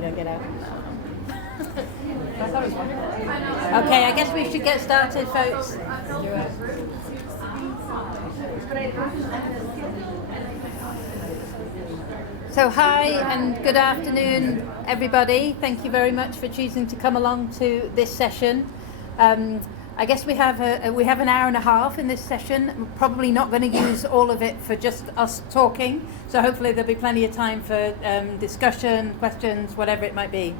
you don't get out. I thought it was wonderful. Okay, I guess we should get started, folks. So hi and good afternoon, everybody. Thank you very much for choosing to come along to this session. I guess we have an hour and a half in this session. We're probably not going to use all of it for just us talking. So hopefully there'll be plenty of time for discussion, questions, whatever it might be.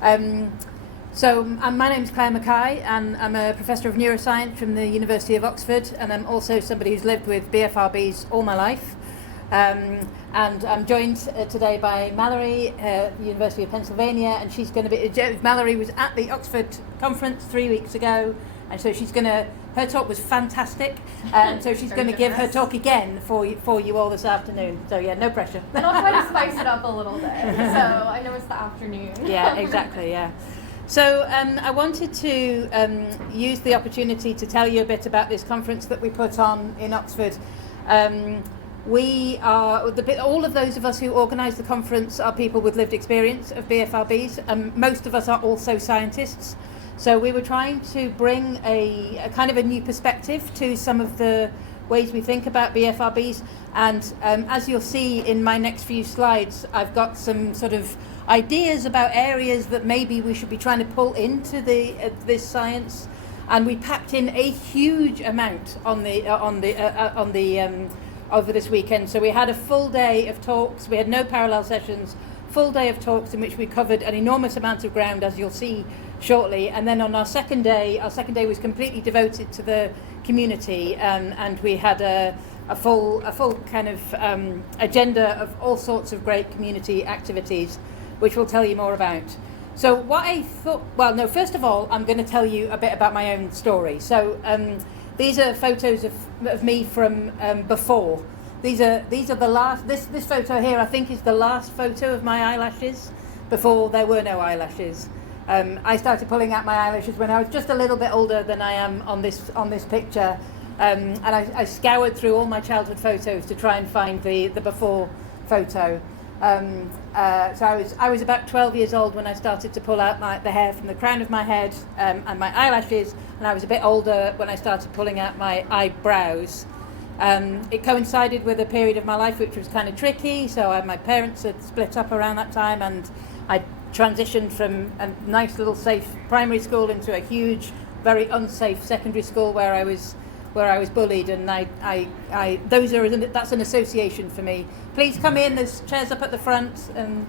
My name is Claire Mackay, and I'm a professor of neuroscience from the University of Oxford, and I'm also somebody who's lived with BFRBs all my life. And I'm joined today by Mallory, University of Pennsylvania, and she's going to be. Mallory was at the Oxford conference 3 weeks ago, and so her talk was fantastic, and so she's going to give her talk again for you all this afternoon. So yeah, no pressure. And I'll try to spice it up a little bit. So I know it's the afternoon. Yeah, exactly. Yeah. So I wanted to use the opportunity to tell you a bit about this conference that we put on in Oxford. We are all of those of us who organise the conference are people with lived experience of BFRBs. Most of us are also scientists. So we were trying to bring a kind of a new perspective to some of the ways we think about BFRBs. And as you'll see in my next few slides, I've got some sort of ideas about areas that maybe we should be trying to pull into this science. And we packed in a huge amount over this weekend. So we had a full day of talks. We had no parallel sessions, full day of talks in which we covered an enormous amount of ground, as you'll see shortly. And then on our second day was completely devoted to the community, and we had a full kind of agenda of all sorts of great community activities, which we'll tell you more about. So what I thought, first of all, I'm going to tell you a bit about my own story. So these are photos of me from before. These are the last. This photo here, I think, is the last photo of my eyelashes before there were no eyelashes. I started pulling out my eyelashes when I was just a little bit older than I am on this picture, and I scoured through all my childhood photos to try and find the before photo. So I was about 12 years old when I started to pull out the hair from the crown of my head and my eyelashes, and I was a bit older when I started pulling out my eyebrows. It coincided with a period of my life which was kind of tricky, so my parents had split up around that time, and I transitioned from a nice little safe primary school into a huge, very unsafe secondary school where I was bullied, and that's an association for me. Please come in. There's chairs up at the front, and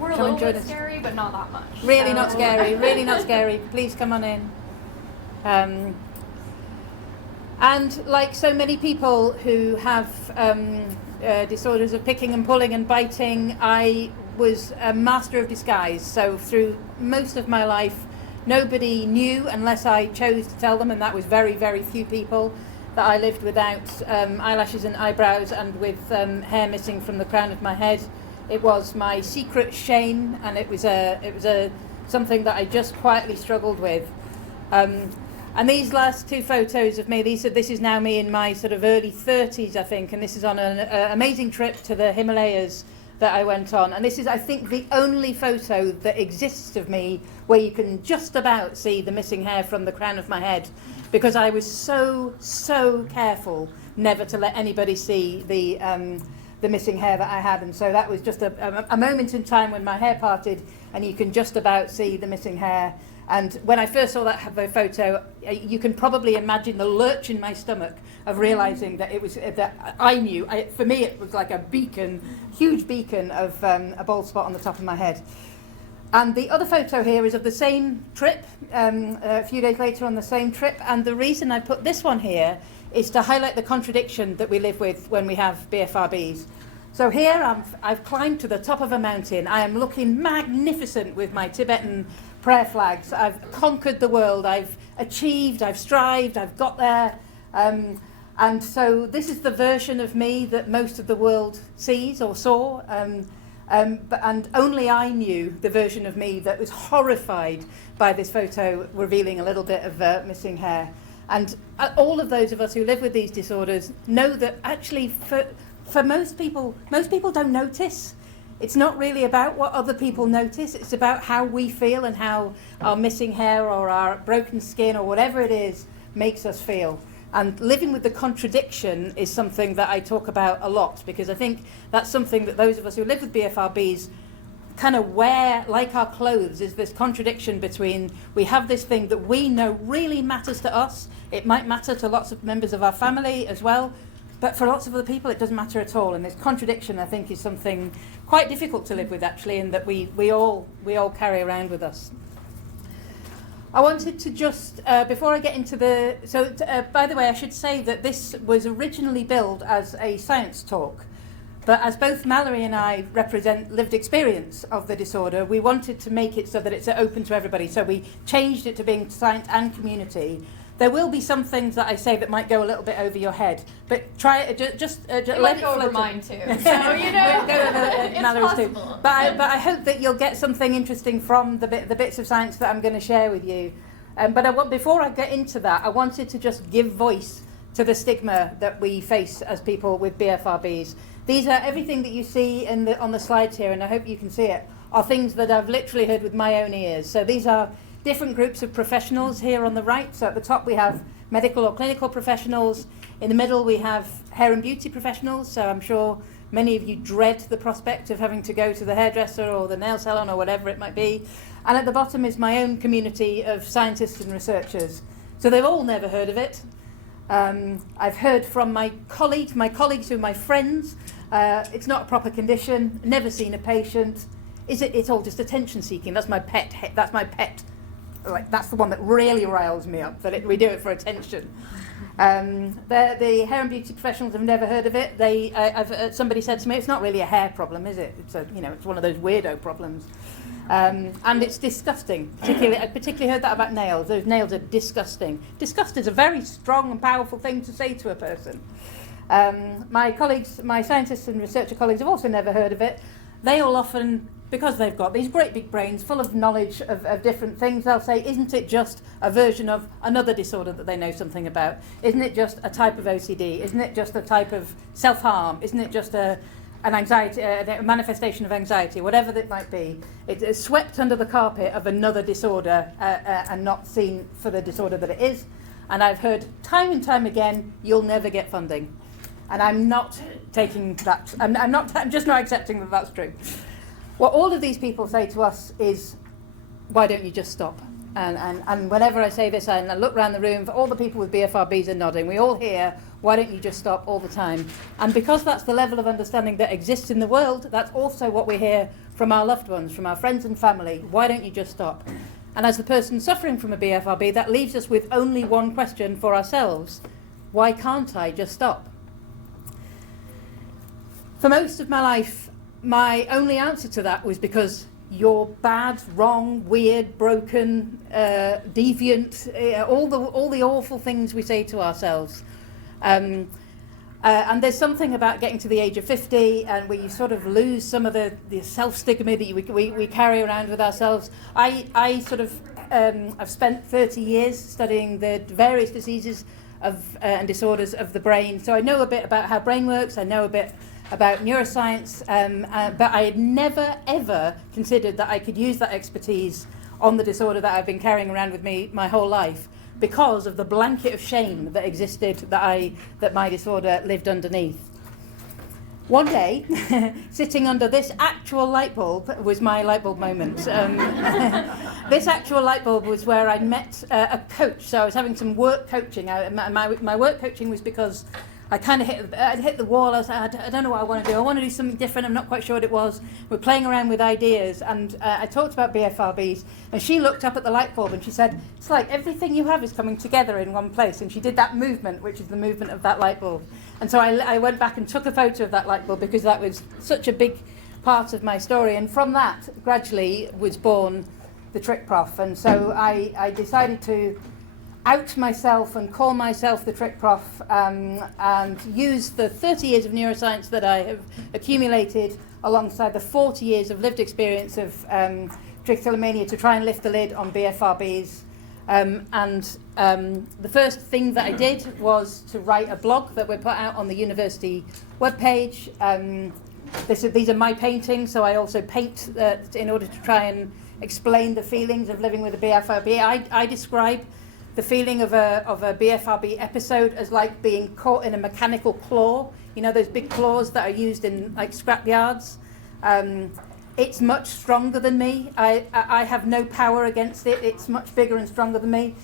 we're a little bit scary, but not that much. Really not scary. Really not scary. Please come on in. And like so many people who have disorders of picking and pulling and biting, I was a master of disguise. So through most of my life, nobody knew unless I chose to tell them, and that was very, very few people, that I lived without eyelashes and eyebrows and with hair missing from the crown of my head. It was my secret shame, and it was something that I just quietly struggled with. And these last two photos of me, this is now me in my sort of early 30s, I think, and this is on an amazing trip to the Himalayas that I went on. And this is, I think, the only photo that exists of me where you can just about see the missing hair from the crown of my head, because I was so careful never to let anybody see the missing hair that I had. And so that was just a moment in time when my hair parted and you can just about see the missing hair. And when I first saw that photo, you can probably imagine the lurch in my stomach of realizing that it was that I knew. For me, it was like a beacon, huge beacon of a bald spot on the top of my head. And the other photo here is of the same trip, a few days later on the same trip. And the reason I put this one here is to highlight the contradiction that we live with when we have BFRBs. So here I've climbed to the top of a mountain. I am looking magnificent with my Tibetan prayer flags. I've conquered the world. I've achieved, I've strived, I've got there. And so this is the version of me that most of the world sees or saw. And only I knew the version of me that was horrified by this photo revealing a little bit of missing hair. And all of those of us who live with these disorders know that actually for most people don't notice. it's not really about what other people notice. It's about how we feel and how our missing hair or our broken skin or whatever it is makes us feel. And living with the contradiction is something that I talk about a lot, because I think that's something that those of us who live with BFRBs kind of wear like our clothes, is this contradiction between we have this thing that we know really matters to us. It might matter to lots of members of our family as well, but for lots of other people it doesn't matter at all. And this contradiction, I think, is something quite difficult to live with, actually, and that we all carry around with us. I wanted to just, before I get into by the way, I should say that this was originally billed as a science talk, but as both Mallory and I represent lived experience of the disorder, we wanted to make it so that it's open to everybody. So we changed it to being science and community. There will be some things that I say that might go a little bit over your head, but try it. Just let it go float over mine too. So you know, go over Mallory's too. possible. But I hope that you'll get something interesting from the bits of science that I'm going to share with you. Before I get into that, I wanted to just give voice to the stigma that we face as people with BFRBs. These are everything that you see on the slides here, and I hope you can see it, are things that I've literally heard with my own ears. So these are different groups of professionals here on the right. So at the top we have medical or clinical professionals. In the middle we have hair and beauty professionals. So I'm sure many of you dread the prospect of having to go to the hairdresser or the nail salon or whatever it might be. And at the bottom is my own community of scientists and researchers. So they've all never heard of it. I've heard from my colleagues who are my friends. It's not a proper condition, never seen a patient. It's all just attention seeking. That's my pet. Like, that's the one that really riles me up, that we do it for attention. The hair and beauty professionals have never heard of it. Somebody said to me, it's not really a hair problem, is it? It's one of those weirdo problems. And it's disgusting. I particularly heard that about nails. Those nails are disgusting. Disgust is a very strong and powerful thing to say to a person. My scientists and researcher colleagues have also never heard of it. They all often, because they've got these great big brains full of knowledge of different things, they'll say, isn't it just a version of another disorder that they know something about? Isn't it just a type of OCD? Isn't it just a type of self-harm? Isn't it just an anxiety, a manifestation of anxiety, whatever that might be? It's swept under the carpet of another disorder and not seen for the disorder that it is. And I've heard time and time again, you'll never get funding. And I'm not taking that. I'm just not accepting that that's true. What all of these people say to us is, why don't you just stop? And whenever I say this, and I look around the room, all the people with BFRBs are nodding. We all hear, why don't you just stop, all the time? And because that's the level of understanding that exists in the world, that's also what we hear from our loved ones, from our friends and family. Why don't you just stop? And as the person suffering from a BFRB, that leaves us with only one question for ourselves. Why can't I just stop? For most of my life, my only answer to that was because you're bad, wrong, weird, broken, deviant, all the awful things we say to ourselves. And there's something about getting to the age of 50 and where you sort of lose some of the self-stigma that we carry around with ourselves. I've spent 30 years studying the various diseases and disorders of the brain, so I know a bit about how brain works. I know a bit about neuroscience, but I had never ever considered that I could use that expertise on the disorder that I've been carrying around with me my whole life, because of the blanket of shame that existed that my disorder lived underneath. One day, sitting under this actual light bulb was my light bulb moment. This actual light bulb was where I met a coach. So I was having some work coaching. My work coaching was because I kind of hit the wall. I was like, I don't know what I want to do. I want to do something different. I'm not quite sure what it was. We're playing around with ideas, and I talked about BFRBs, and she looked up at the light bulb and she said, it's like everything you have is coming together in one place. And she did that movement, which is the movement of that light bulb. And so I went back and took a photo of that light bulb, because that was such a big part of my story. And from that, gradually was born the Trick Prof. And so I decided to out myself and call myself the Trick Prof, and use the 30 years of neuroscience that I have accumulated alongside the 40 years of lived experience of trichotillomania to try and lift the lid on BFRBs. The first thing that I did was to write a blog that we put out on the university webpage. These are my paintings, so I also paint in order to try and explain the feelings of living with a BFRB. I describe the feeling of a BFRB episode as like being caught in a mechanical claw. You know, those big claws that are used in like scrap yards. It's much stronger than me. I have no power against it. It's much bigger and stronger than me.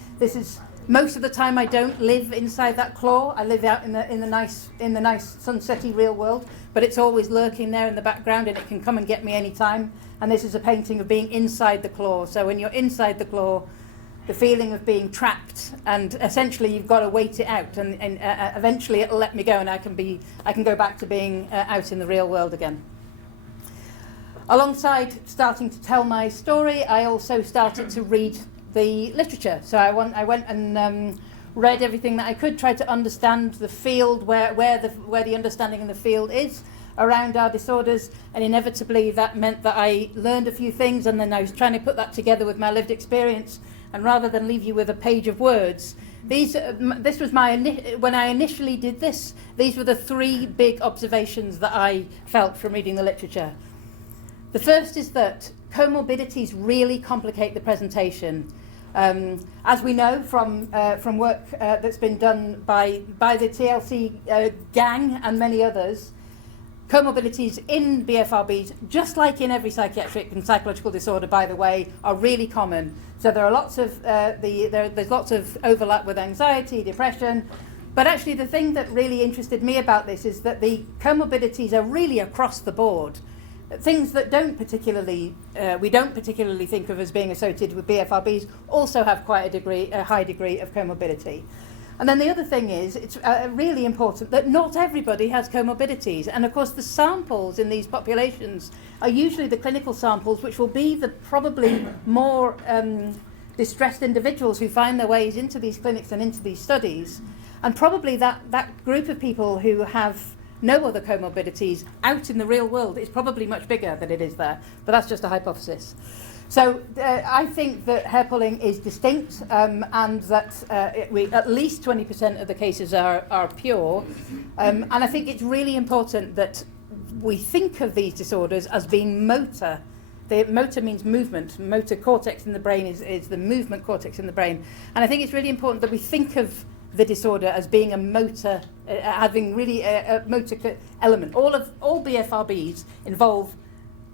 Most of the time I don't live inside that claw. I live out in the nice sunsetty real world, but it's always lurking there in the background, and it can come and get me anytime. And this is a painting of being inside the claw. So when you're inside the claw, the feeling of being trapped, and essentially you've got to wait it out, and eventually it'll let me go, and I can go back to being out in the real world again. Alongside starting to tell my story, I also started to read the literature. So I went and read everything that I could, tried to understand the field, where the understanding in the field is around our disorders, and inevitably that meant that I learned a few things, and then I was trying to put that together with my lived experience. And rather than leave you with a page of words, this was when I initially did this, these were the three big observations that I felt from reading the literature. The first is that comorbidities really complicate the presentation. As we know from work that's been done by the TLC gang and many others, comorbidities in BFRBs, just like in every psychiatric and psychological disorder, by the way, are really common. So there are lots of there's lots of overlap with anxiety, depression. But actually, the thing that really interested me about this is that the comorbidities are really across the board. Things that we don't particularly think of as being associated with BFRBs also have quite a high degree of comorbidity. And then the other thing is, it's really important that not everybody has comorbidities. And of course, the samples in these populations are usually the clinical samples, which will be the probably more distressed individuals who find their ways into these clinics and into these studies. And probably that group of people who have no other comorbidities out in the real world is probably much bigger than it is there. But that's just a hypothesis. So I think that hair pulling is distinct, and that at least 20% of the cases are pure. And I think it's really important that we think of these disorders as being motor. Motor means movement. Motor cortex in the brain is the movement cortex in the brain. And I think it's really important that we think of the disorder as being a motor, having really a motor element. All BFRBs involve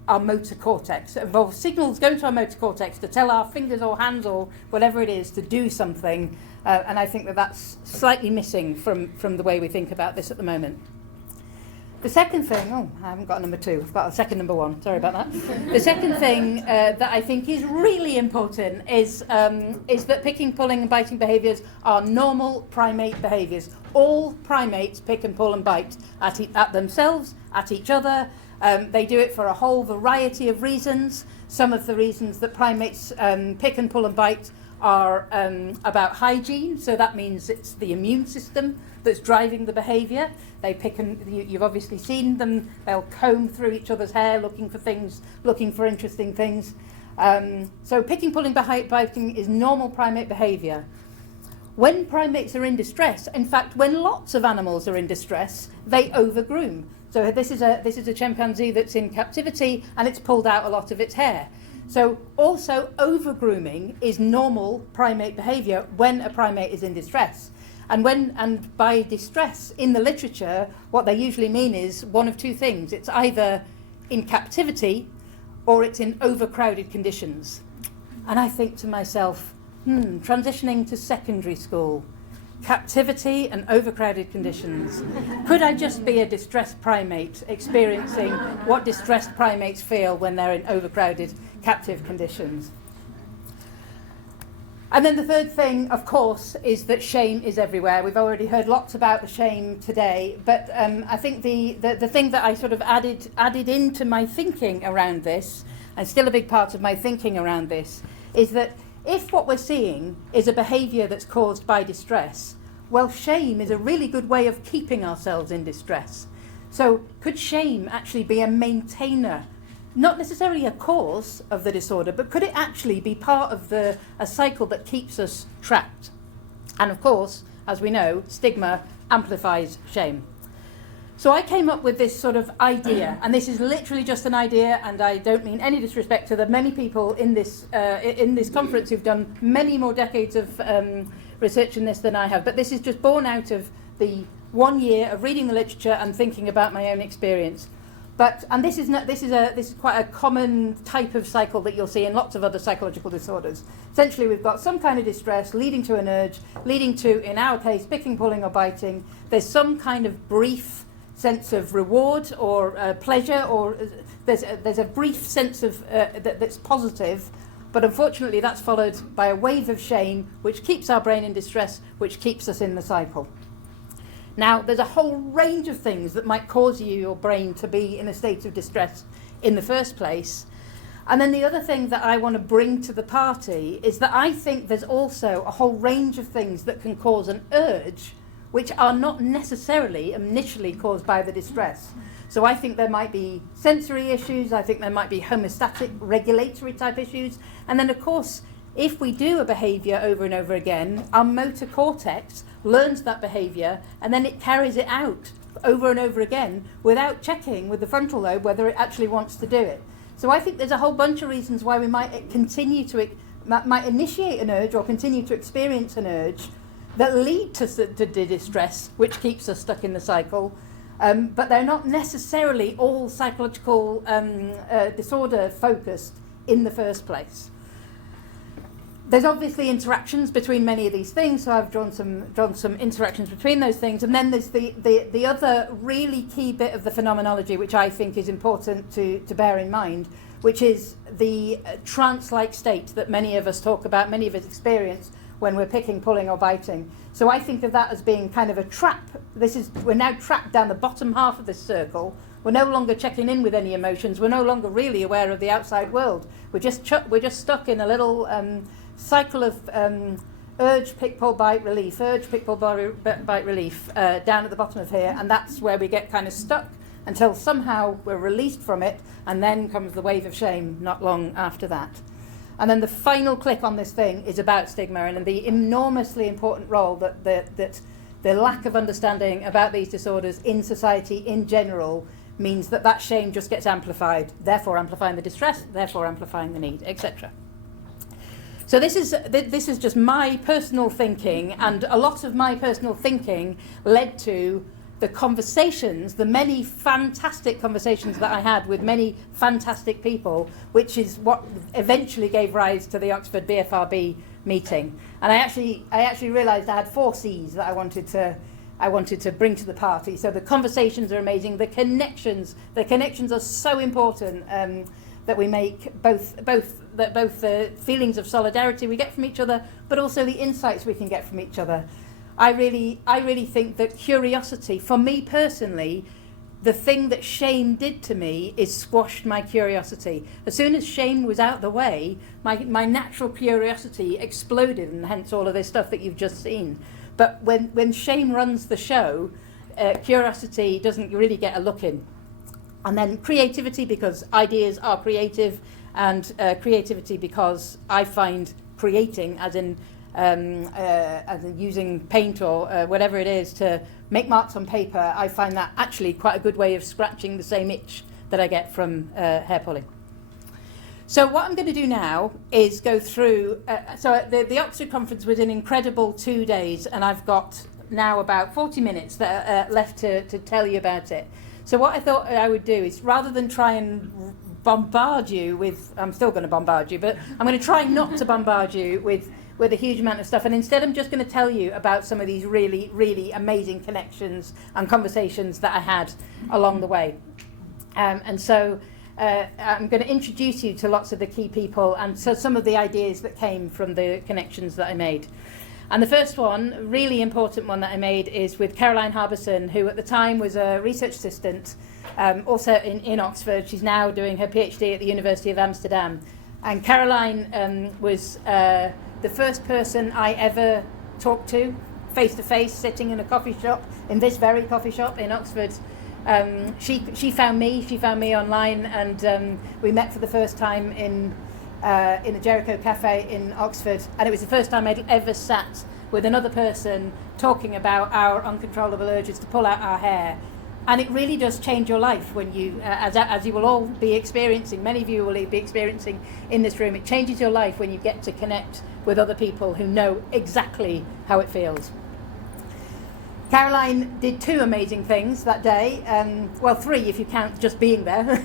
our motor cortex. It involves signals going to our motor cortex to tell our fingers or hands or whatever it is to do something. And I think that that's slightly missing from the way we think about this at the moment. The second thing, I haven't got a number two, I've got a second number one, sorry about that. The second thing that I think is really important is that picking, pulling and biting behaviours are normal primate behaviours. All primates pick and pull and bite at themselves, at each other. They do it for a whole variety of reasons. Some of the reasons that primates pick and pull and bite are about hygiene, so that means it's the immune system that's driving the behaviour. They pick you've obviously seen them, they'll comb through each other's hair looking for things, looking for interesting things. So picking, pulling, biting is normal primate behaviour. When primates are in distress, in fact when lots of animals are in distress, they overgroom. So this is a chimpanzee that's in captivity and it's pulled out a lot of its hair. So also overgrooming is normal primate behaviour when a primate is in distress. And by distress in the literature, what they usually mean is one of two things. It's either in captivity or it's in overcrowded conditions. And I think to myself, transitioning to secondary school, captivity and overcrowded conditions. Could I just be a distressed primate experiencing what distressed primates feel when they're in overcrowded captive conditions? And then the third thing, of course, is that shame is everywhere. We've already heard lots about the shame today, but I think the thing that I sort of added into my thinking around this, and still a big part of my thinking around this, is that if what we're seeing is a behaviour that's caused by distress, well, shame is a really good way of keeping ourselves in distress. So could shame actually be a maintainer, not necessarily a cause of the disorder, but could it actually be part of a cycle that keeps us trapped? And of course, as we know, stigma amplifies shame. So I came up with this sort of idea, and this is literally just an idea, and I don't mean any disrespect to the many people in this conference who've done many more decades of research in this than I have, but this is just born out of the 1 year of reading the literature and thinking about my own experience. And this is quite a common type of cycle that you'll see in lots of other psychological disorders. Essentially, we've got some kind of distress leading to an urge, leading to, in our case, picking, pulling, or biting. There's some kind of brief sense of reward or pleasure, or there's a brief sense of that's positive, but unfortunately that's followed by a wave of shame, which keeps our brain in distress, which keeps us in the cycle. Now, there's a whole range of things that might cause your brain to be in a state of distress in the first place. And then the other thing that I want to bring to the party is that I think there's also a whole range of things that can cause an urge which are not necessarily initially caused by the distress. So I think there might be sensory issues, I think there might be homeostatic regulatory type issues, and then of course, if we do a behaviour over and over again, our motor cortex learns that behaviour and then it carries it out over and over again without checking with the frontal lobe whether it actually wants to do it. So I think there's a whole bunch of reasons why we might might initiate an urge or continue to experience an urge that lead to distress, which keeps us stuck in the cycle. But they're not necessarily all psychological disorder focused in the first place. There's obviously interactions between many of these things, so I've drawn some interactions between those things, and then there's the other really key bit of the phenomenology which I think is important to bear in mind, which is the trance-like state that many of us talk about, many of us experience when we're picking, pulling, or biting. So I think of that as being kind of a trap. We're now trapped down the bottom half of this circle. We're no longer checking in with any emotions. We're no longer really aware of the outside world. We're just stuck in a little cycle of urge, pick, pull, bite, relief, urge, pick, pull, bite, relief down at the bottom of here, and that's where we get kind of stuck until somehow we're released from it, and then comes the wave of shame not long after that. And then the final click on this thing is about stigma and the enormously important role that the lack of understanding about these disorders in society in general means that shame just gets amplified, therefore amplifying the distress, therefore amplifying the need, etc. So this is just my personal thinking, and a lot of my personal thinking led to the conversations, the many fantastic conversations that I had with many fantastic people, which is what eventually gave rise to the Oxford BFRB meeting. And I actually realised I had 4 C's that I wanted to bring to the party. So the conversations are amazing, the connections are so important, that we make both the feelings of solidarity we get from each other, but also the insights we can get from each other. I really think that curiosity, for me personally, the thing that shame did to me is squashed my curiosity. As soon as shame was out the way, my natural curiosity exploded, and hence all of this stuff that you've just seen. But when shame runs the show, curiosity doesn't really get a look in. And then creativity, because ideas are creative, and creativity because I find creating, as in using paint or whatever it is to make marks on paper, I find that actually quite a good way of scratching the same itch that I get from hair pulling. So what I'm going to do now is go through, the Oxford conference was an incredible 2 days, and I've got now about 40 minutes that are left to tell you about it. So what I thought I would do is, rather than try and bombard you with, I'm still going to bombard you, but I'm going to try not to bombard you with a huge amount of stuff, and instead I'm just going to tell you about some of these really, really amazing connections and conversations that I had along the way. And so I'm going to introduce you to lots of the key people, and so some of the ideas that came from the connections that I made. And the first one, really important one that I made, is with Caroline Harbison, who at the time was a research assistant, also in Oxford. She's now doing her PhD at the University of Amsterdam. And Caroline was the first person I ever talked to, face-to-face, sitting in a coffee shop, in this very coffee shop in Oxford. She found me online, and we met for the first time in the Jericho Cafe in Oxford, and it was the first time I'd ever sat with another person talking about our uncontrollable urges to pull out our hair, And it really does change your life when you, as you will all be experiencing, many of you will be experiencing in this room, it changes your life when you get to connect with other people who know exactly how it feels. Caroline did 2 amazing things that day. Well, 3 if you count just being there.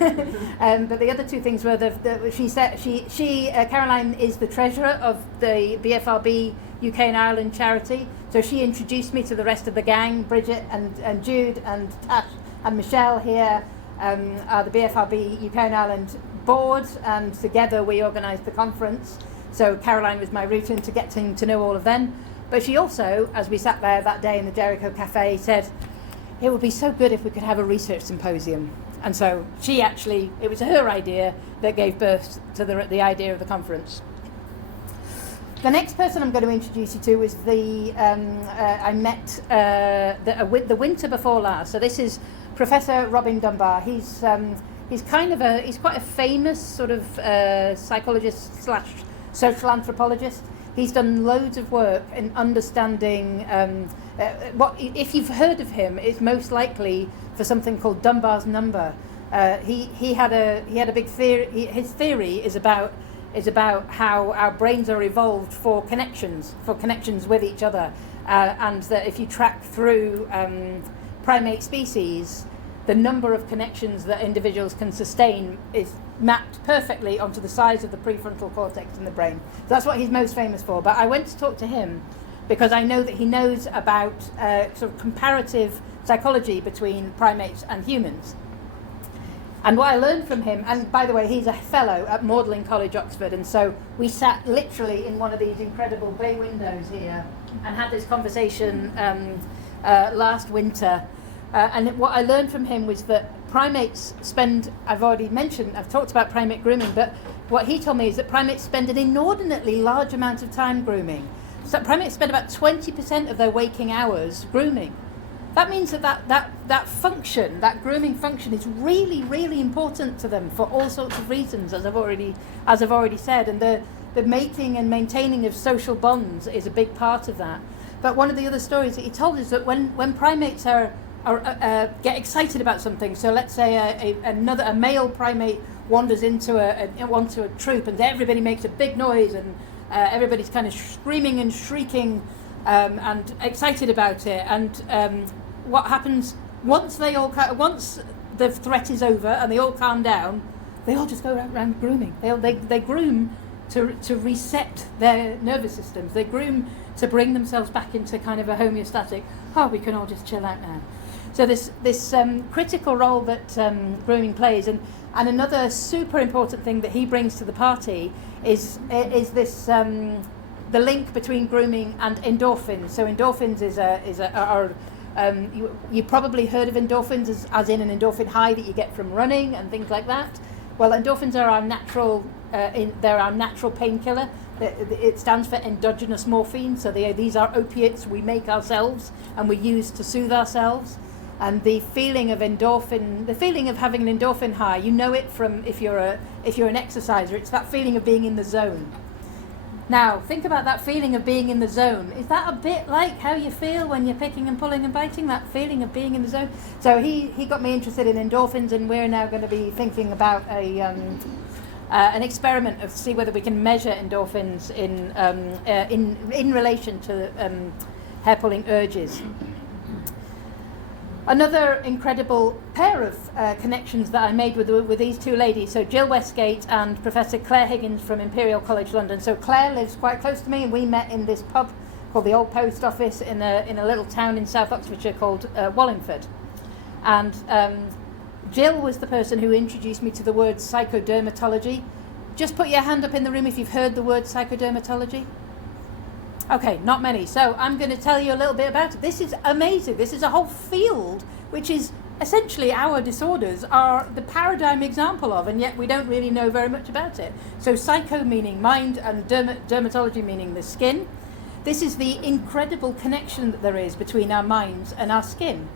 But the other 2 things were Caroline is the treasurer of the BFRB UK and Ireland charity. So she introduced me to the rest of the gang. Bridget and Jude and Tash and Michelle here are the BFRB UK and Ireland board, and together we organised the conference. So Caroline was my route into getting to know all of them. But she also, as we sat there that day in the Jericho Cafe, said, it would be so good if we could have a research symposium. And so it was her idea that gave birth to the idea of the conference. The next person I'm going to introduce you to is I met the winter before last. So this is Professor Robin Dunbar. He's quite a famous sort of psychologist / social anthropologist. He's done loads of work in understanding if you've heard of him, it's most likely for something called Dunbar's number. He had a big theory. His theory is about how our brains are evolved for connections with each other, and that if you track through primate species, the number of connections that individuals can sustain is mapped perfectly onto the size of the prefrontal cortex in the brain. So that's what he's most famous for. But I went to talk to him because I know that he knows about sort of comparative psychology between primates and humans. And what I learned from him, and by the way, he's a fellow at Magdalen College, Oxford, and so we sat literally in one of these incredible bay windows here and had this conversation last winter. And what I learned from him was that primates I've talked about primate grooming, but what he told me is that primates spend an inordinately large amount of time grooming. So primates spend about 20% of their waking hours grooming. That means that function, that grooming function, is really, really important to them for all sorts of reasons, as I've already said. And the making and maintaining of social bonds is a big part of that. But one of the other stories that he told is that when primates get excited about something, so let's say a male primate wanders into a troop and everybody makes a big noise and everybody's kind of screaming and shrieking and excited about it, and what happens once the threat is over and they all calm down, they all just go around grooming. They groom to reset their nervous systems. They groom to bring themselves back into kind of a homeostatic, we can all just chill out now. So this critical role that grooming plays, and another super important thing that he brings to the party is this the link between grooming and endorphins. So endorphins you probably heard of endorphins as in an endorphin high that you get from running and things like that. Well, endorphins are our natural painkiller. It stands for endogenous morphine. So these are opiates we make ourselves and we use to soothe ourselves. And the feeling of having an endorphin high, you know it from if you're an exerciser. It's that feeling of being in the zone. Now, think about that feeling of being in the zone. Is that a bit like how you feel when you're picking and pulling and biting? That feeling of being in the zone. So he got me interested in endorphins, and we're now going to be thinking about an experiment to see whether we can measure endorphins in relation to hair pulling urges. Another incredible pair of connections that I made with these 2 ladies, so Jill Westgate and Professor Claire Higgins from Imperial College London. So Claire lives quite close to me, and we met in this pub called the Old Post Office in a little town in South Oxfordshire called Wallingford. And Jill was the person who introduced me to the word psychodermatology. Just put your hand up in the room if you've heard the word psychodermatology. Okay, not many. So I'm going to tell you a little bit about it. This is amazing. This is a whole field which is essentially our disorders are the paradigm example of, and yet we don't really know very much about it. So psycho meaning mind and dermatology meaning the skin. This is the incredible connection that there is between our minds and our skin.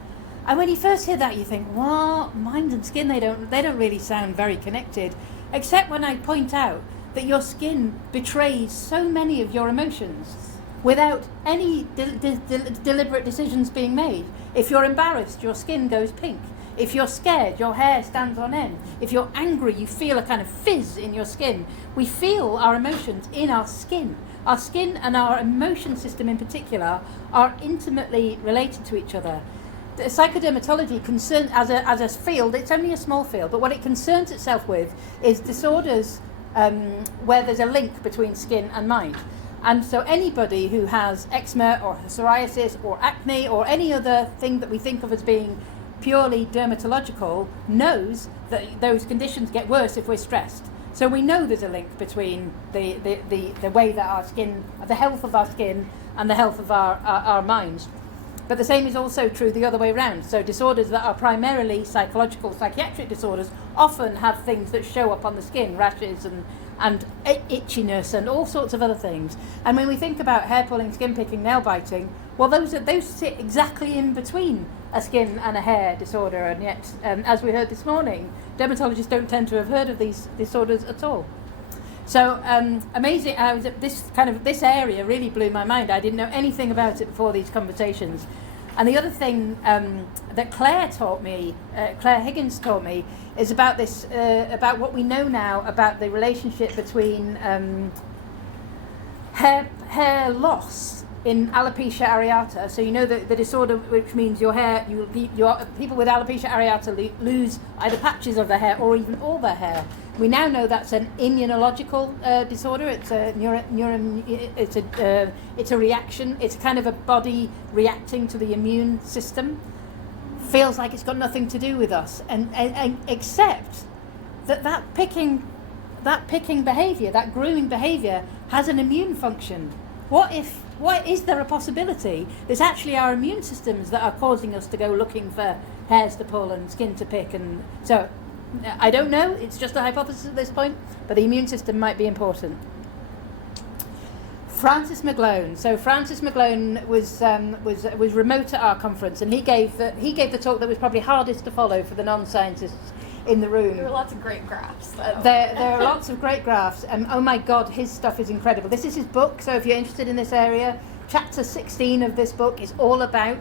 And when you first hear that, you think, what? Mind and skin, they don't really sound very connected, except when I point out that your skin betrays so many of your emotions. without any deliberate decisions being made. If you're embarrassed, your skin goes pink. If you're scared, your hair stands on end. If you're angry, you feel a kind of fizz in your skin. We feel our emotions in our skin. Our skin and our emotion system in particular are intimately related to each other. The psychodermatology as a field, it's only a small field, but what it concerns itself with is disorders where there's a link between skin and mind. And so anybody who has eczema or psoriasis or acne or any other thing that we think of as being purely dermatological knows that those conditions get worse if we're stressed. So we know there's a link between the way that our skin, the health of our skin and the health of our minds. But the same is also true the other way around. So disorders that are primarily psychological, psychiatric disorders often have things that show up on the skin, rashes and itchiness and all sorts of other things. And when we think about hair pulling, skin picking, nail biting, well, those sit exactly in between a skin and a hair disorder, and yet, as we heard this morning, dermatologists don't tend to have heard of these disorders at all. So amazing! This area really blew my mind. I didn't know anything about it before these conversations. And the other thing that Claire Higgins taught me, is about this, about what we know now about the relationship between hair loss in alopecia areata. So you know the disorder which means your hair, people with alopecia areata lose either patches of their hair or even all their hair. We now know that's an immunological disorder. It's a reaction. It's kind of a body reacting to the immune system. Feels like it's got nothing to do with us, and except that picking behaviour, that grooming behaviour, has an immune function. What is there a possibility it's actually our immune systems that are causing us to go looking for hairs to pull and skin to pick? And so I don't know, it's just a hypothesis at this point, but the immune system might be important. Francis McGlone. So Francis McGlone was remote at our conference, and he gave the talk that was probably hardest to follow for the non-scientists in the room. There were lots of great graphs. There are lots of great graphs. Oh my God, his stuff is incredible. This is his book, so if you're interested in this area, chapter 16 of this book is all about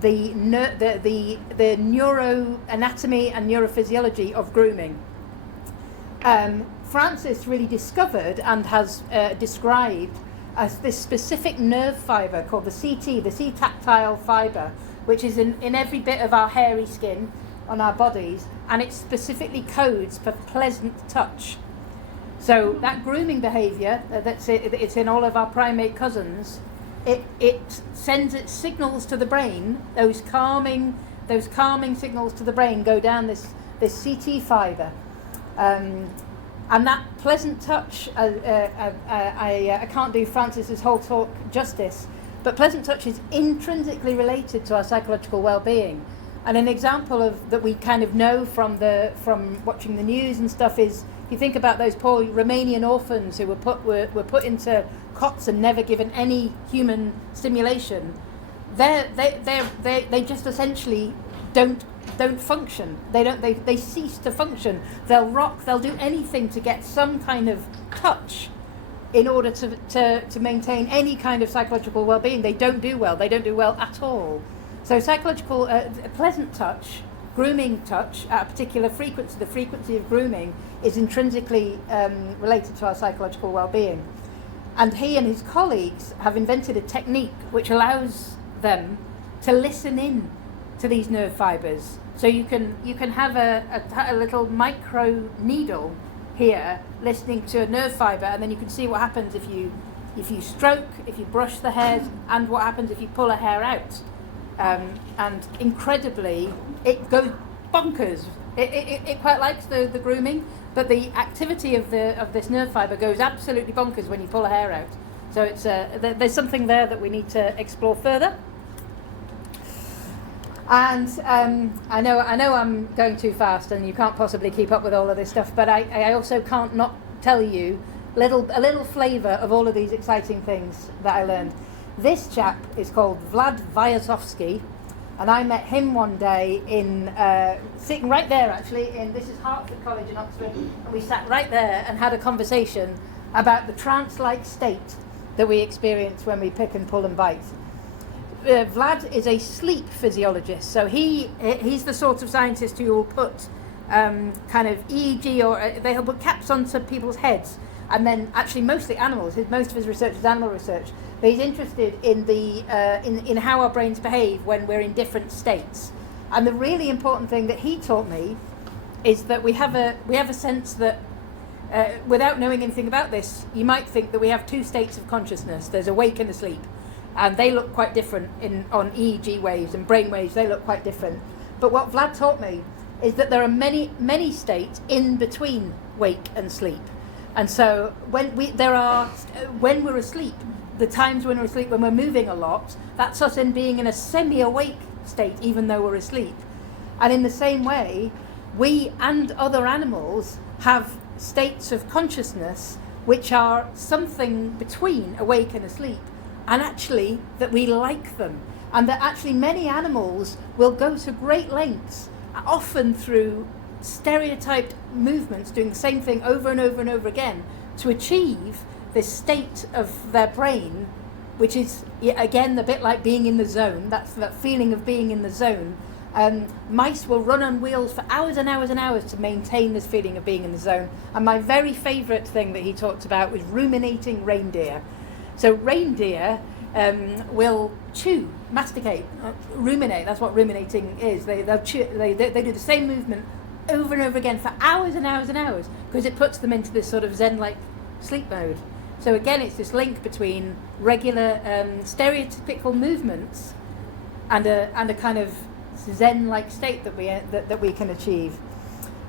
the neuroanatomy and neurophysiology of grooming. Francis really discovered and has described as this specific nerve fibre called the CT, the C-tactile fibre, which is in every bit of our hairy skin on our bodies, and it specifically codes for pleasant touch. So that grooming behaviour, it's in all of our primate cousins. It sends its signals to the brain. Those calming signals to the brain go down this CT fibre, and that pleasant touch. I can't do Francis's whole talk justice, but pleasant touch is intrinsically related to our psychological well-being. And an example of that we kind of know from watching the news and stuff is, if you think about those poor Romanian orphans who were put into cots and never given any human stimulation, they just essentially don't function. They cease to function. They'll rock. They'll do anything to get some kind of touch in order to maintain any kind of psychological well-being. They don't do well. They don't do well at all. So psychological, pleasant touch, grooming touch at a particular frequency, the frequency of grooming is intrinsically related to our psychological well-being. And he and his colleagues have invented a technique which allows them to listen in to these nerve fibres. So you can have a little micro needle here listening to a nerve fibre, and then you can see what happens if you stroke, if you brush the hairs, and what happens if you pull a hair out. And incredibly, it goes bonkers. It quite likes the grooming, but the activity of this nerve fibre goes absolutely bonkers when you pull a hair out. So it's there's something there that we need to explore further. And I know I'm going too fast, and you can't possibly keep up with all of this stuff. But I also can't not tell you a little flavour of all of these exciting things that I learned. This chap is called Vlad Vyazovsky, and I met him one day sitting right there actually, this is Hertford College in Oxford, and we sat right there and had a conversation about the trance-like state that we experience when we pick and pull and bite. Vlad is a sleep physiologist, so he's the sort of scientist who will put kind of EEG, or they'll put caps onto people's heads, and then actually mostly animals. Most of his research is animal research, but he's interested in in how our brains behave when we're in different states. And the really important thing that he taught me is that we have a sense that without knowing anything about this, you might think that we have two states of consciousness. There's awake and asleep, and they look quite different on EEG waves and brain waves. They look quite different. But what Vlad taught me is that there are many states in between wake and sleep. And so when we're asleep, the times when we're asleep, when we're moving a lot, that's us in being in a semi-awake state, even though we're asleep. And in the same way, we and other animals have states of consciousness which are something between awake and asleep, and actually that we like them, and that actually many animals will go to great lengths, often through stereotyped movements, doing the same thing over and over and over again, to achieve this state of their brain, which is again a bit like being in the zone. That's that feeling of being in the zone. Mice will run on wheels for hours and hours and hours to maintain this feeling of being in the zone. And my very favourite thing that he talked about was ruminating reindeer. So reindeer will chew, masticate, ruminate. That's what ruminating is. They'll chew. They do the same movement over and over again for hours and hours and hours, because it puts them into this sort of Zen-like sleep mode. So again, it's this link between regular stereotypical movements and a kind of Zen-like state that we can achieve.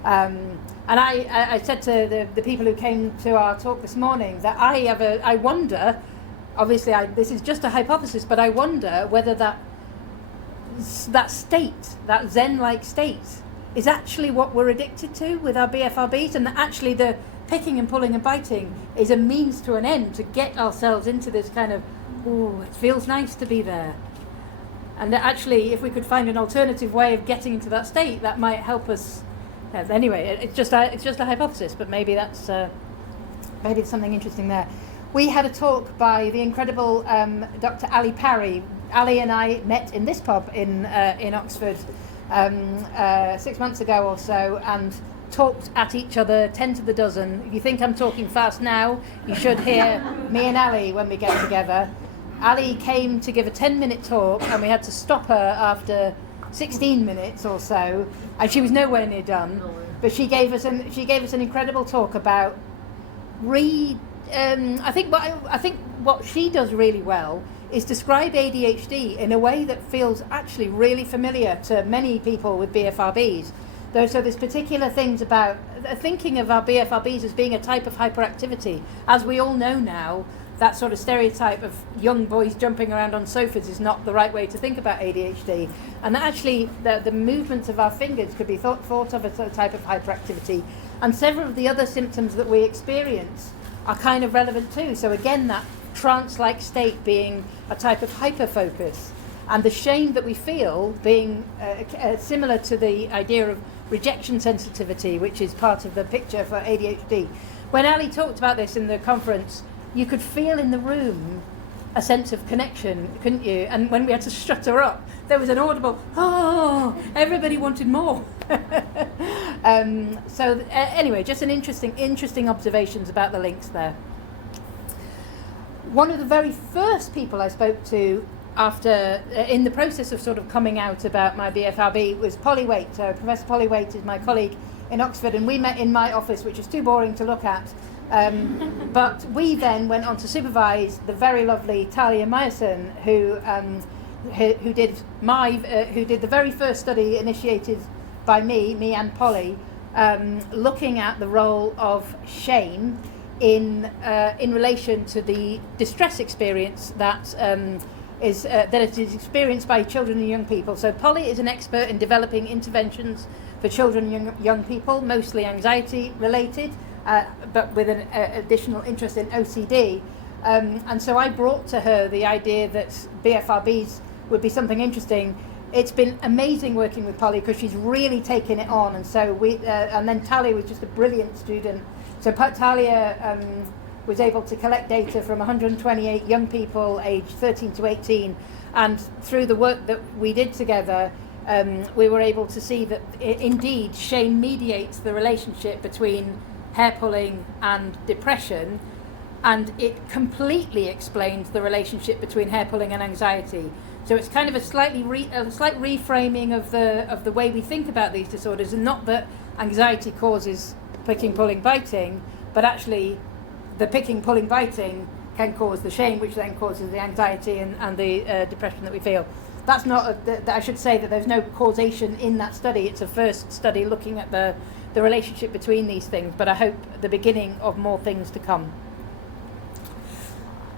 And I said to the people who came to our talk this morning that I wonder, obviously this is just a hypothesis, but I wonder whether that state, that Zen-like state, is actually what we're addicted to with our BFRBs, and that actually the picking and pulling and biting is a means to an end to get ourselves into this kind of, oh, it feels nice to be there. And that actually, if we could find an alternative way of getting into that state, that might help us. Anyway, it's just a hypothesis, but maybe that's maybe it's something interesting there. We had a talk by the incredible Dr. Ali Parry. Ali and I met in this pub in Oxford 6 months ago or so, and talked at each other 10 to the dozen. If you think I'm talking fast now, you should hear me and Ali when we get together. Ali came to give a 10-minute talk, and we had to stop her after 16 minutes or so, and she was nowhere near done. But she gave us an incredible talk about I think what she does really well is describe ADHD in a way that feels actually really familiar to many people with BFRBs. So there's particular things about thinking of our BFRBs as being a type of hyperactivity. As we all know now, that sort of stereotype of young boys jumping around on sofas is not the right way to think about ADHD. And that actually the movements of our fingers could be thought of as a type of hyperactivity. And several of the other symptoms that we experience are kind of relevant too. So again, that trance-like state being a type of hyperfocus, and the shame that we feel being similar to the idea of rejection sensitivity, which is part of the picture for ADHD. When Ali talked about this in the conference, you could feel in the room a sense of connection, couldn't you? And when we had to shut her up, there was an audible, oh, everybody wanted more. Anyway, just an interesting observations about the links there. One of the very first people I spoke to after, in the process of sort of coming out about my BFRB, was Polly Waite. So Professor Polly Waite is my colleague in Oxford, and we met in my office, which is too boring to look at. But we then went on to supervise the very lovely Talia Meyerson, who did the very first study initiated by me and Polly, looking at the role of shame in relation to the distress experience that it is experienced by children and young people. So Polly is an expert in developing interventions for children and young people, mostly anxiety related, but with an additional interest in OCD. And so I brought to her the idea that BFRBs would be something interesting. It's been amazing working with Polly because she's really taken it on. And so and then Talia was just a brilliant student. So Talia was able to collect data from 128 young people aged 13 to 18, and through the work that we did together, we were able to see that indeed shame mediates the relationship between hair pulling and depression, and it completely explains the relationship between hair pulling and anxiety. So it's kind of a slight reframing of the way we think about these disorders, and not that anxiety causes picking, pulling, biting, but actually the picking, pulling, biting can cause the shame, which then causes the anxiety and the depression that we feel. That's not, I should say that there's no causation in that study. It's a first study looking at the relationship between these things, but I hope the beginning of more things to come.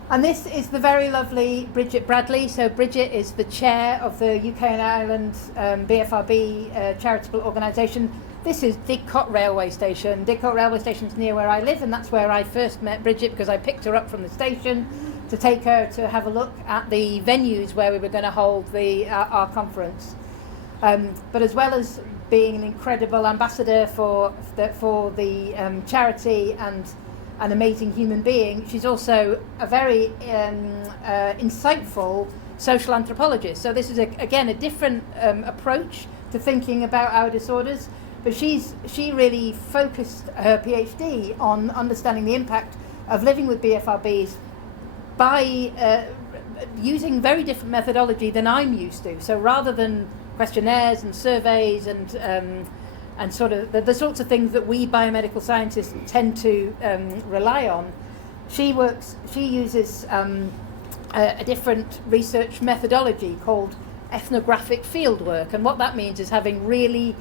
And this is the very lovely Bridget Bradley. So Bridget is the chair of the UK and Ireland BFRB charitable organisation. This is Didcot Railway Station. Didcot Railway Station is near where I live, and that's where I first met Bridget, because I picked her up from the station to take her to have a look at the venues where we were going to hold our conference. But as well as being an incredible ambassador for the charity and an amazing human being, she's also a very insightful social anthropologist. So this is again a different approach to thinking about our disorders, but she really focused her PhD on understanding the impact of living with BFRBs by using very different methodology than I'm used to. So rather than questionnaires and surveys and sort of the sorts of things that we biomedical scientists tend to rely on, she uses a different research methodology called ethnographic fieldwork. And what that means is having really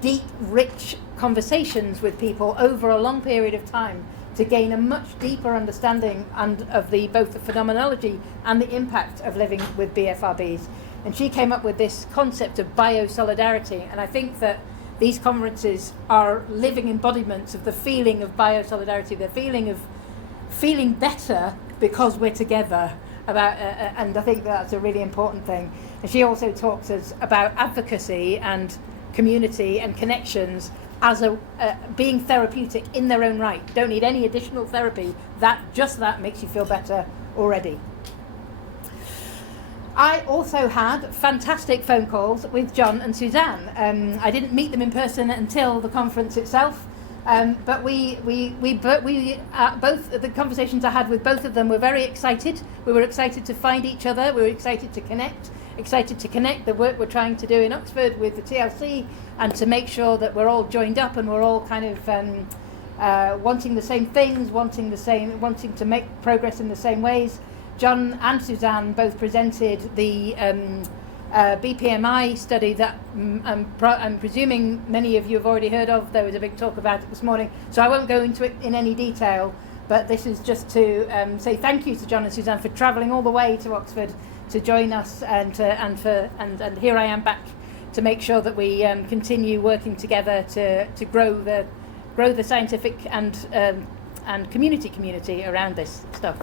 deep, rich conversations with people over a long period of time to gain a much deeper understanding of both the phenomenology and the impact of living with BFRBs. And she came up with this concept of biosolidarity, and I think that these conferences are living embodiments of the feeling of biosolidarity, the feeling of feeling better because we're together. And I think that's a really important thing. And she also talks us about advocacy and community and connections as being therapeutic in their own right. Don't need any additional therapy. That makes you feel better already. I also had fantastic phone calls with John and Suzanne. I didn't meet them in person until the conference itself, but we both the conversations I had with both of them were very excited. We were excited to find each other. We were excited to connect the work we're trying to do in Oxford with the TLC, and to make sure that we're all joined up and we're all kind of wanting the same things, wanting to make progress in the same ways. John and Suzanne both presented the BPMI study that I'm presuming many of you have already heard of. There was a big talk about it this morning, so I won't go into it in any detail, but this is just to say thank you to John and Suzanne for travelling all the way to Oxford to join us, and here I am back to make sure that we continue working together to grow the scientific and community around this stuff.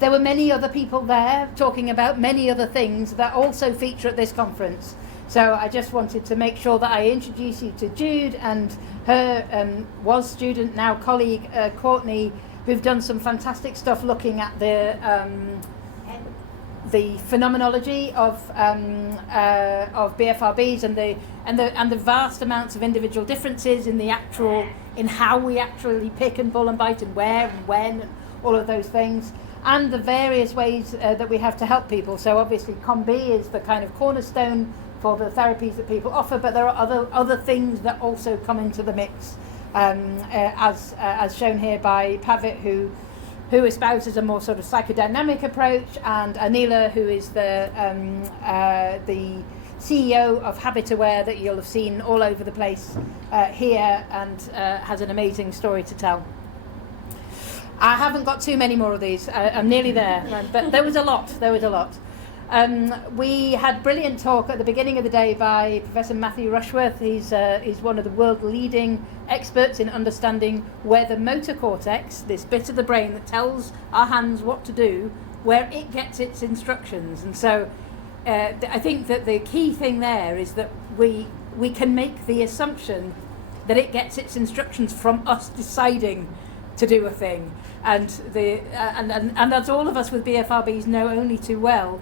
There were many other people there talking about many other things that also feature at this conference. So I just wanted to make sure that I introduce you to Jude and her was student, now colleague, Courtney, who've done some fantastic stuff looking at the phenomenology of BFRBs and the vast amounts of individual differences in how we actually pick and pull and bite, and where and when, and all of those things, and the various ways that we have to help people. So obviously COM-B is the kind of cornerstone for the therapies that people offer, but there are other things that also come into the mix, as shown here by Pavit, who espouses a more sort of psychodynamic approach, and Anila, who is the CEO of Habit Aware that you'll have seen all over the place here, and has an amazing story to tell. I haven't got too many more of these. I'm nearly there, but there was a lot. We had brilliant talk at the beginning of the day by Professor Matthew Rushworth. He's one of the world leading experts in understanding where the motor cortex, this bit of the brain that tells our hands what to do, where it gets its instructions. And so I think that the key thing there is that we can make the assumption that it gets its instructions from us deciding to do a thing. And and as all of us with BFRBs know only too well,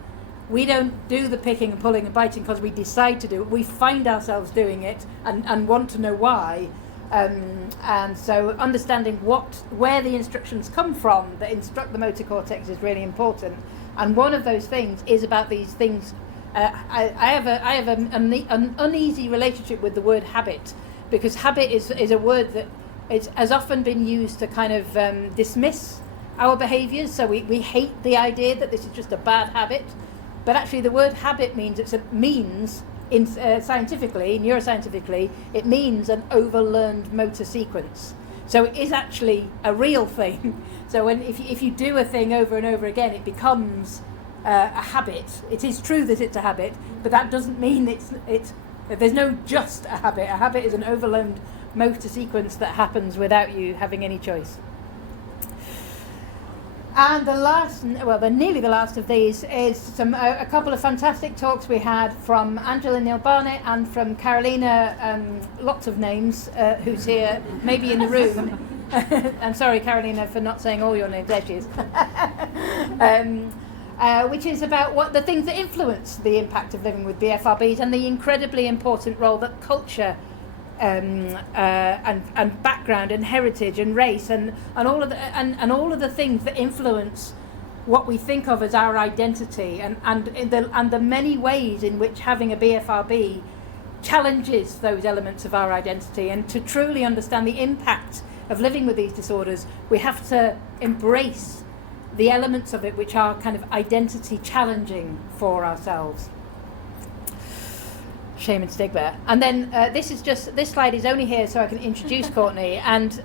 we don't do the picking and pulling and biting because we decide to do it. We find ourselves doing it and want to know why. And so understanding where the instructions come from that instruct the motor cortex is really important. And one of those things is about these things. I have an uneasy relationship with the word habit, because habit is a word that has often been used to kind of dismiss our behaviours. So we hate the idea that this is just a bad habit, but actually the word habit means scientifically, neuroscientifically, it means an overlearned motor sequence. So it is actually a real thing. So if you do a thing over and over again, it becomes a habit. It is true that it's a habit, but that doesn't mean it's there's no just a habit. A habit is an overlearned motor sequence that happens without you having any choice. And nearly the last of these is a couple of fantastic talks we had from Angela Neil Barnett and from Carolina, lots of names, who's here, maybe in the room. I'm sorry, Carolina, for not saying all your names. There she is. Which is about what the things that influence the impact of living with BFRBs and the incredibly important role that culture and background and heritage and race and all of the things that influence what we think of as our identity and the many ways in which having a BFRB challenges those elements of our identity. And to truly understand the impact of living with these disorders, we have to embrace the elements of it which are kind of identity challenging for ourselves. Shame and stigma. And then this slide is only here so I can introduce Courtney and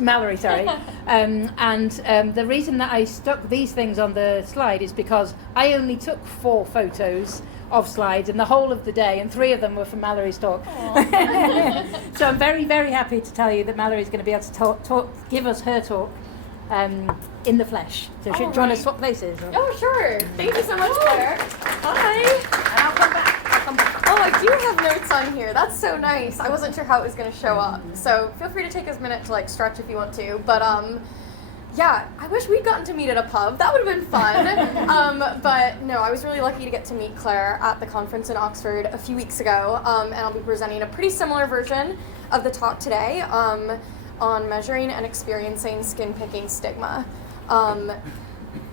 Mallory, sorry. The reason that I stuck these things on the slide is because I only took 4 photos of slides in the whole of the day, and 3 of them were from Mallory's talk. So I'm very, very happy to tell you that Mallory's going to be able to give us her talk in the flesh. So do you want to swap places? Or? Oh, sure. Thank you so much, Claire. Hi. And I'll come back. Oh, I do have notes on here. That's so nice. I wasn't sure how it was going to show up. So feel free to take a minute to stretch if you want to. But yeah, I wish we'd gotten to meet at a pub. That would have been fun. But no, I was really lucky to get to meet Claire at the conference in Oxford a few weeks ago. And I'll be presenting a pretty similar version of the talk today on measuring and experiencing skin picking stigma.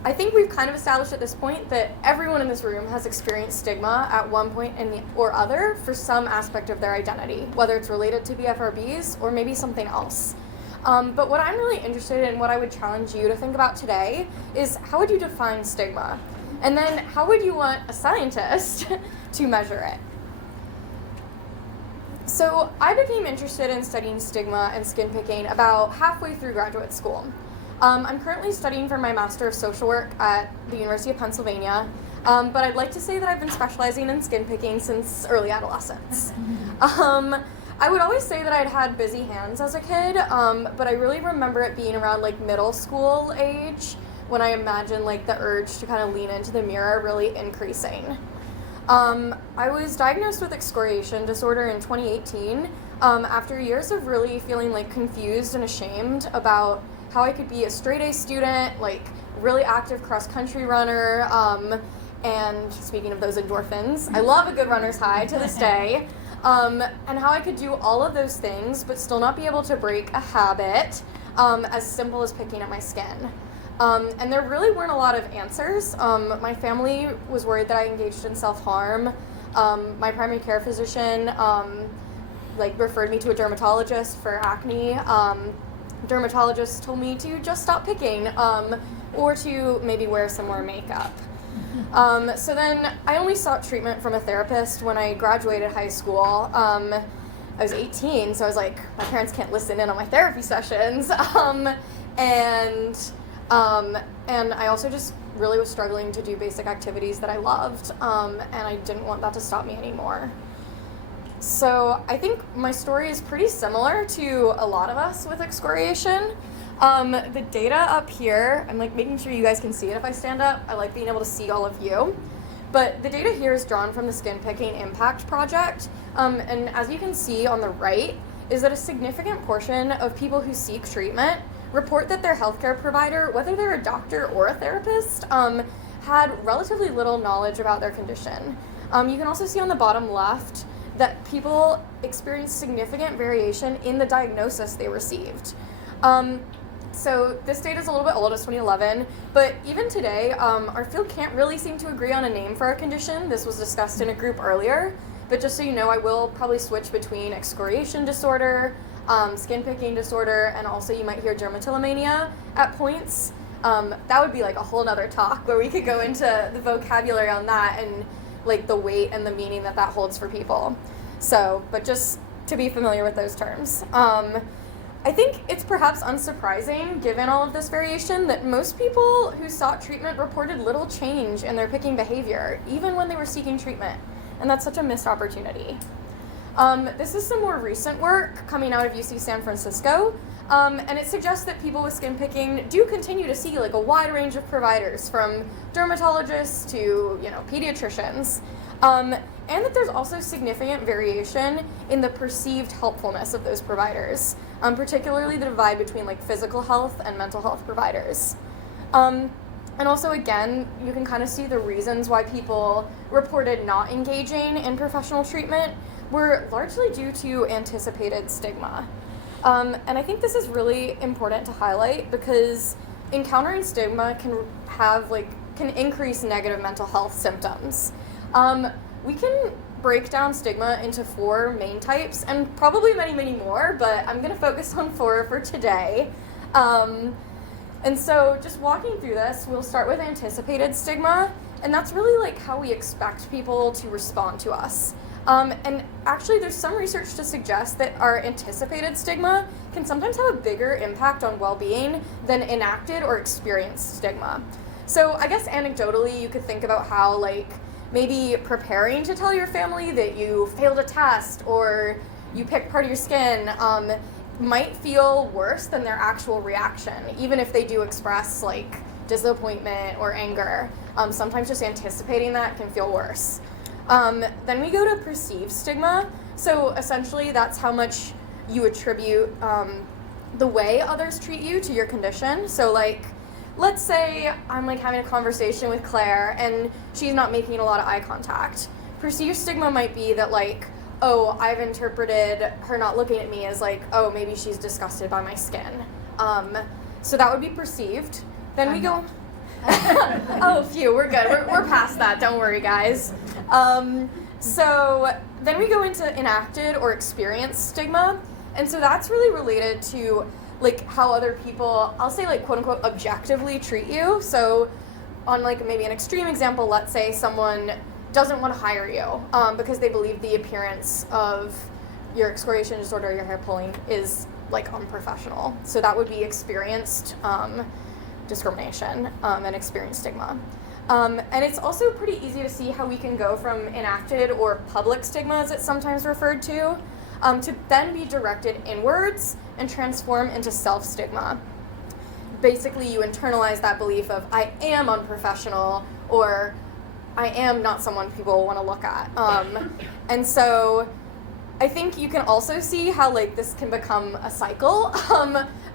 I think we've kind of established at this point that everyone in this room has experienced stigma at one point or other for some aspect of their identity, whether it's related to BFRBs or maybe something else. But what I'm really interested in, what I would challenge you to think about today, is how would you define stigma? And then how would you want a scientist to measure it? So I became interested in studying stigma and skin picking about halfway through graduate school. I'm currently studying for my Master of Social Work at the University of Pennsylvania, but I'd like to say that I've been specializing in skin picking since early adolescence. I would always say that I'd had busy hands as a kid, but I really remember it being around middle school age when I imagined the urge to kind of lean into the mirror really increasing. I was diagnosed with excoriation disorder in 2018 after years of really feeling confused and ashamed about how I could be a straight-A student, really active cross-country runner, and speaking of those endorphins, I love a good runner's high to this day, and how I could do all of those things but still not be able to break a habit as simple as picking at my skin. And there really weren't a lot of answers. My family was worried that I engaged in self-harm. My primary care physician referred me to a dermatologist for acne. Dermatologist told me to just stop picking or to maybe wear some more makeup. So then I only sought treatment from a therapist when I graduated high school. I was 18, so I was like, my parents can't listen in on my therapy sessions. And I also just really was struggling to do basic activities that I loved, and I didn't want that to stop me anymore. So I think my story is pretty similar to a lot of us with excoriation. The data up here, I'm making sure you guys can see it if I stand up. I like being able to see all of you. But the data here is drawn from the Skin Picking Impact Project. And as you can see on the right, is that a significant portion of people who seek treatment report that their healthcare provider, whether they're a doctor or a therapist, had relatively little knowledge about their condition. You can also see on the bottom left that people experienced significant variation in the diagnosis they received. So this data is a little bit old, it's 2011, but even today, our field can't really seem to agree on a name for our condition. This was discussed in a group earlier, but just so you know, I will probably switch between excoriation disorder, skin picking disorder, and also you might hear dermatillomania at points. That would be like a whole nother talk where we could go into the vocabulary on that and like the weight and the meaning that holds for people. So, but just to be familiar with those terms. I think it's perhaps unsurprising, given all of this variation, that most people who sought treatment reported little change in their picking behavior, even when they were seeking treatment. And that's such a missed opportunity. This is some more recent work coming out of UC San Francisco, and it suggests that people with skin picking do continue to see like a wide range of providers, from dermatologists to pediatricians, and that there's also significant variation in the perceived helpfulness of those providers, particularly the divide between like physical health and mental health providers. And also, again, you can kind of see the reasons why people reported not engaging in professional treatment were largely due to anticipated stigma. And I think this is really important to highlight because encountering stigma can increase negative mental health symptoms. We can break down stigma into 4 main types, and probably many, many more, but I'm gonna focus on 4 for today. And so just walking through this, we'll start with anticipated stigma, and that's really like how we expect people to respond to us. And actually there's some research to suggest that our anticipated stigma can sometimes have a bigger impact on well-being than enacted or experienced stigma. So I guess anecdotally you could think about how like maybe preparing to tell your family that you failed a test or you picked part of your skin might feel worse than their actual reaction, even if they do express like disappointment or anger. Sometimes just anticipating that can feel worse. Then we go to perceived stigma. So essentially that's how much you attribute the way others treat you to your condition. So like, let's say I'm like having a conversation with Claire and she's not making a lot of eye contact. Perceived stigma might be that like, oh, I've interpreted her not looking at me as like, oh, maybe she's disgusted by my skin. So that would be perceived. Then we go, oh, phew, we're good. We're past that. Don't worry, guys. So then we go into enacted or experienced stigma. And so that's really related to like how other people, I'll say like quote unquote objectively treat you. So on like maybe an extreme example, let's say someone doesn't want to hire you because they believe the appearance of your excoriation disorder, your hair pulling is like unprofessional. So that would be experienced discrimination and experienced stigma. And it's also pretty easy to see how we can go from enacted or public stigma, as it's sometimes referred to then be directed inwards and transform into self-stigma. Basically, you internalize that belief of, I am unprofessional, or I am not someone people want to look at. And so I think you can also see how like this can become a cycle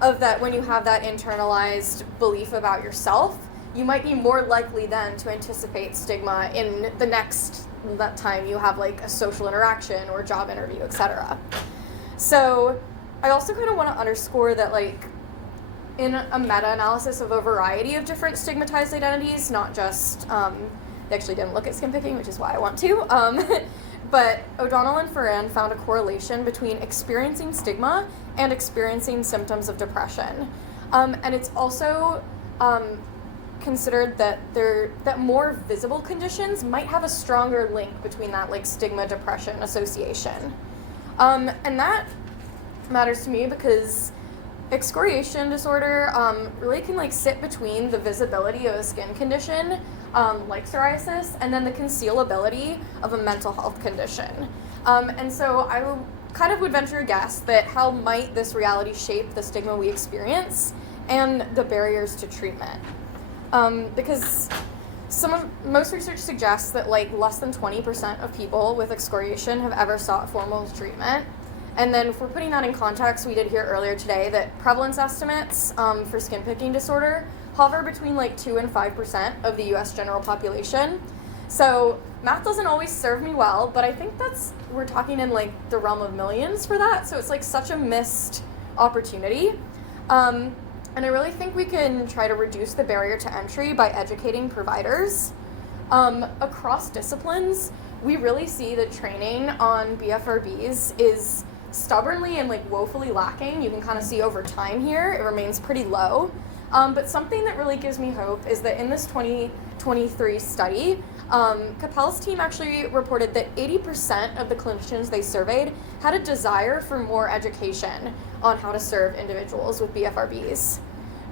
of that when you have that internalized belief about yourself, you might be more likely then to anticipate stigma in the next that time you have like a social interaction or job interview, etc. So I also kind of want to underscore that like in a meta-analysis of a variety of different stigmatized identities, not just, they actually didn't look at skin picking, which is why I want to, but O'Donnell and Ferran found a correlation between experiencing stigma and experiencing symptoms of depression. And it's also considered that more visible conditions might have a stronger link between that like stigma depression association. And that matters to me because excoriation disorder really can like sit between the visibility of a skin condition like psoriasis and then the concealability of a mental health condition. And so I kind of would venture a guess that how might this reality shape the stigma we experience and the barriers to treatment. Because most research suggests that like less than 20% of people with excoriation have ever sought formal treatment. And then if we're putting that in context, we did hear earlier today that prevalence estimates for skin picking disorder hover between like 2 and 5% of the US general population. So math doesn't always serve me well, but I think we're talking in like the realm of millions for that. So it's like such a missed opportunity. And I really think we can try to reduce the barrier to entry by educating providers. Across disciplines, we really see that training on BFRBs is stubbornly and like woefully lacking. You can kind of see over time here, it remains pretty low. But something that really gives me hope is that in this 2023 study, Capel's team actually reported that 80% of the clinicians they surveyed had a desire for more education on how to serve individuals with BFRBs.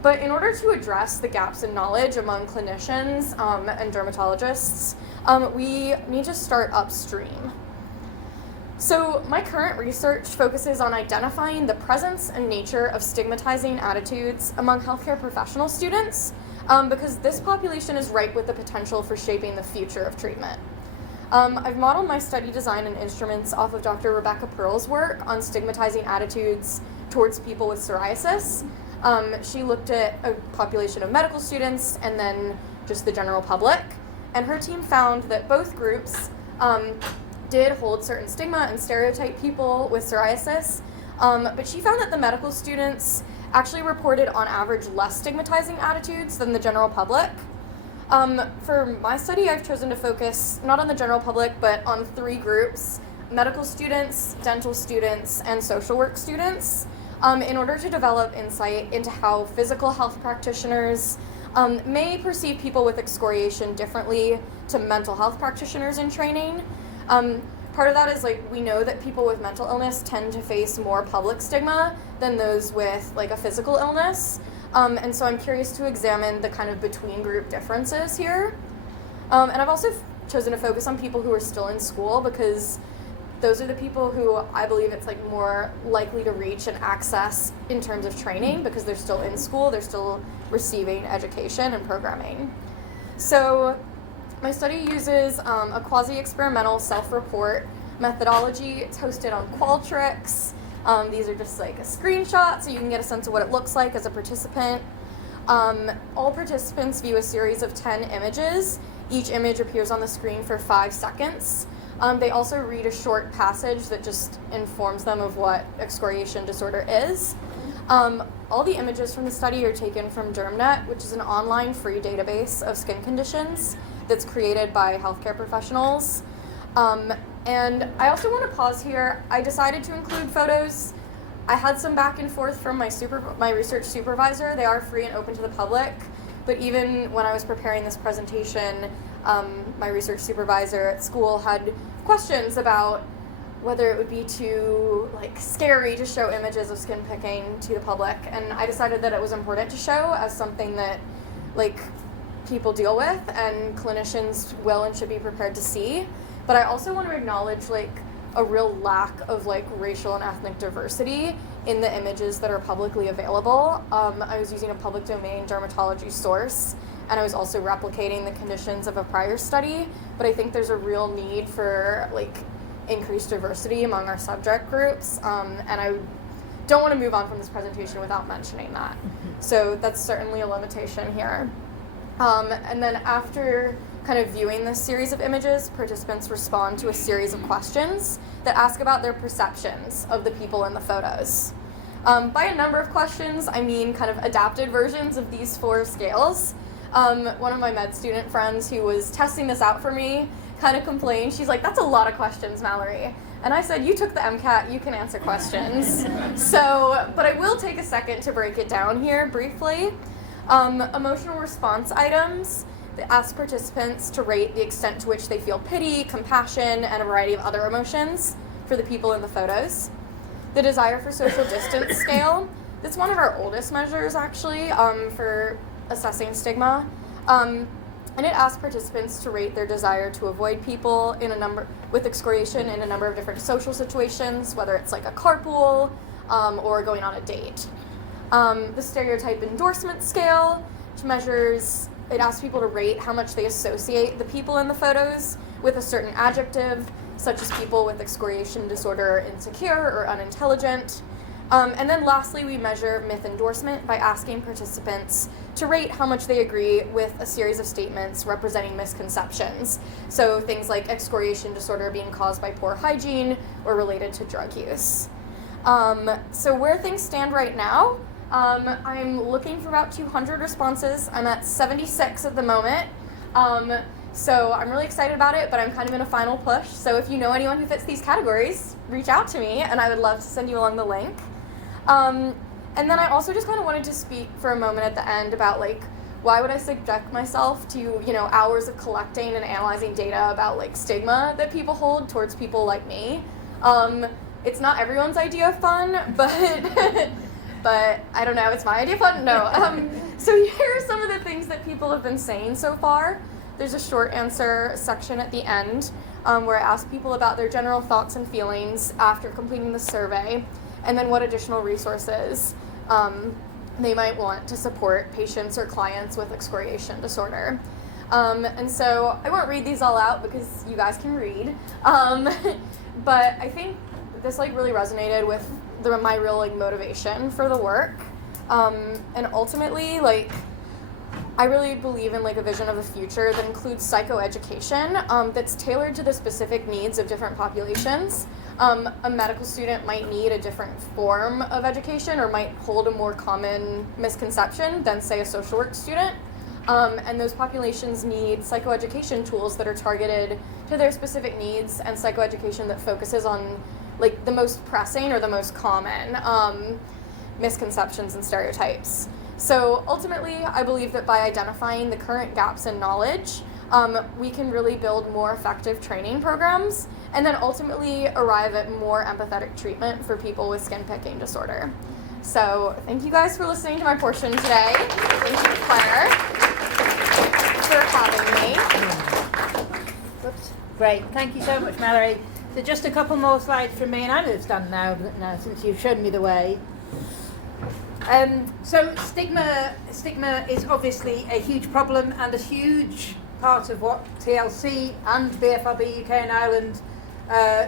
But in order to address the gaps in knowledge among clinicians and dermatologists, we need to start upstream. So my current research focuses on identifying the presence and nature of stigmatizing attitudes among healthcare professional students, because this population is ripe with the potential for shaping the future of treatment. I've modeled my study design and instruments off of Dr. Rebecca Pearl's work on stigmatizing attitudes towards people with psoriasis. She looked at a population of medical students and then just the general public, and her team found that both groups did hold certain stigma and stereotype people with psoriasis, but she found that the medical students actually reported on average less stigmatizing attitudes than the general public. For my study, I've chosen to focus not on the general public, but on 3 groups: medical students, dental students, and social work students, in order to develop insight into how physical health practitioners may perceive people with excoriation differently to mental health practitioners in training. Part of that is like we know that people with mental illness tend to face more public stigma than those with like a physical illness, and so I'm curious to examine the kind of between group differences here. And I've also chosen to focus on people who are still in school, because those are the people who I believe it's like more likely to reach and access in terms of training, because they're still in school, they're still receiving education and programming. So my study uses a quasi-experimental self-report methodology. It's hosted on Qualtrics. These are just like a screenshot so you can get a sense of what it looks like as a participant. All participants view a series of 10 images. Each image appears on the screen for 5 seconds. They also read a short passage that just informs them of what excoriation disorder is. All the images from the study are taken from DermNet, which is an online free database of skin conditions that's created by healthcare professionals. And I also want to pause here. I decided to include photos. I had some back and forth from my research supervisor. They are free and open to the public, but even when I was preparing this presentation, my research supervisor at school had questions about whether it would be too scary to show images of skin picking to the public, and I decided that it was important to show as something that people deal with and clinicians will and should be prepared to see. But I also want to acknowledge a real lack of racial and ethnic diversity in the images that are publicly available. I was using a public domain dermatology source, and I was also replicating the conditions of a prior study, but I think there's a real need for increased diversity among our subject groups, and I don't want to move on from this presentation without mentioning that. So that's certainly a limitation here. And then after kind of viewing this series of images, participants respond to a series of questions that ask about their perceptions of the people in the photos. By a number of questions, I mean kind of adapted versions of these 4 scales. One of my med student friends who was testing this out for me kind of complained. She's like, "That's a lot of questions, Mallory." And I said, "You took the MCAT, you can answer questions." But I will take a second to break it down here briefly. Emotional response items that ask participants to rate the extent to which they feel pity, compassion, and a variety of other emotions for the people in the photos. The desire for social distance scale. That's one of our oldest measures, actually, for assessing stigma. And it asks participants to rate their desire to avoid people with excoriation in a number of different social situations, whether it's a carpool or going on a date. The stereotype endorsement scale, which it asks people to rate how much they associate the people in the photos with a certain adjective, such as people with excoriation disorder, insecure, or unintelligent. And then lastly, we measure myth endorsement by asking participants to rate how much they agree with a series of statements representing misconceptions. So things like excoriation disorder being caused by poor hygiene or related to drug use. So where things stand right now, I'm looking for about 200 responses. I'm at 76 at the moment. So I'm really excited about it, but I'm kind of in a final push. So if you know anyone who fits these categories, reach out to me, and I would love to send you along the link. And then I also just kind of wanted to speak for a moment at the end about, like, why would I subject myself to, you know, hours of collecting and analyzing data about, like, stigma that people hold towards people like me. It's not everyone's idea of fun, but but I don't know, it's my idea of fun? No. So here are some of the things that people have been saying so far. There's a short answer section at the end where I ask people about their general thoughts and feelings after completing the survey, and then what additional resources they might want to support patients or clients with excoriation disorder. And so I won't read these all out because you guys can read, but I think this like really resonated with my real like motivation for the work, and ultimately like I really believe in like a vision of the future that includes psychoeducation that's tailored to the specific needs of different populations. A medical student might need a different form of education or might hold a more common misconception than, say, a social work student. And those populations need psychoeducation tools that are targeted to their specific needs and psychoeducation that focuses on like the most pressing or the most common misconceptions and stereotypes. So ultimately, I believe that by identifying the current gaps in knowledge, we can really build more effective training programs and then ultimately arrive at more empathetic treatment for people with skin picking disorder. So thank you guys for listening to my portion today. Thank you, Claire, for having me. Oops. Great. Thank you so much, Mallory. So just a couple more slides from me, and I'm going to stand now since you've shown me the way. So stigma is obviously a huge problem and a huge part of what TLC and BFRB UK and Ireland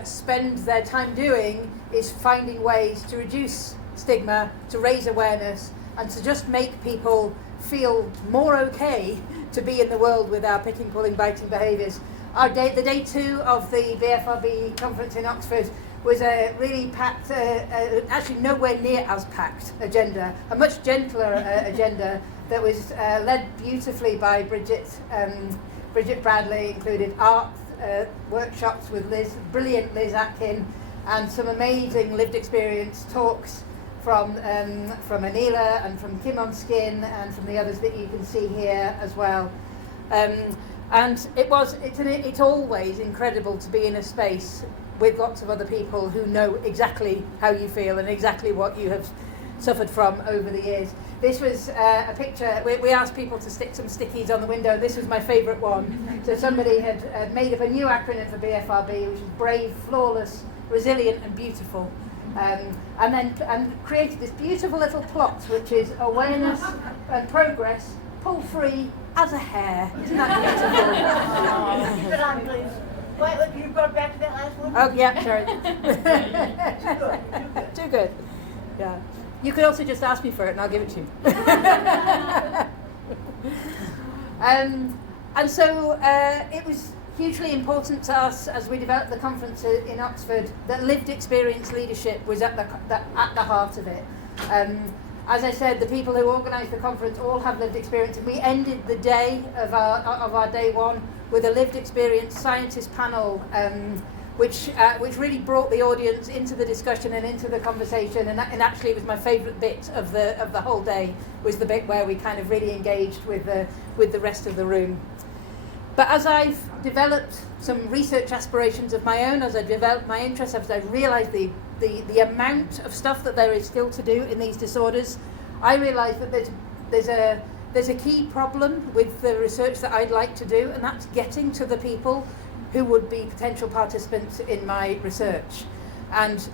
spend their time doing is finding ways to reduce stigma, to raise awareness, and to just make people feel more okay to be in the world with our picking, pulling, biting behaviours. The day 2 of the BFRB conference in Oxford was a really packed, actually nowhere near as packed agenda, a much gentler agenda that was led beautifully by Bridget Bradley, included art workshops with brilliant Liz Atkin, and some amazing lived experience talks from Anila and from Kim on Skin and from the others that you can see here as well. And it's always incredible to be in a space with lots of other people who know exactly how you feel and exactly what you have suffered from over the years. This was a picture, we asked people to stick some stickies on the window. This was my favourite one. So somebody had made up a new acronym for BFRB, which is brave, flawless, resilient and beautiful. And created this beautiful little plot, which is awareness and progress, pull free as a hair. Isn't that beautiful? Keep it on, please. Wait, you brought back to that last one? Oh, yeah, sorry. Too good. Yeah. You could also just ask me for it and I'll give it to you. And so it was hugely important to us as we developed the conference in Oxford that lived experience leadership was at the heart of it. As I said, the people who organised the conference all have lived experience, and we ended the day of our day 1 with a lived experience scientist panel, which really brought the audience into the discussion and into the conversation, and actually was my favourite bit of the whole day, was the bit where we kind of really engaged with the rest of the room. But as I've developed some research aspirations of my own, as I developed my interests, as I realised the amount of stuff that there is still to do in these disorders, I realised that there's a key problem with the research that I'd like to do, and that's getting to the people who would be potential participants in my research. And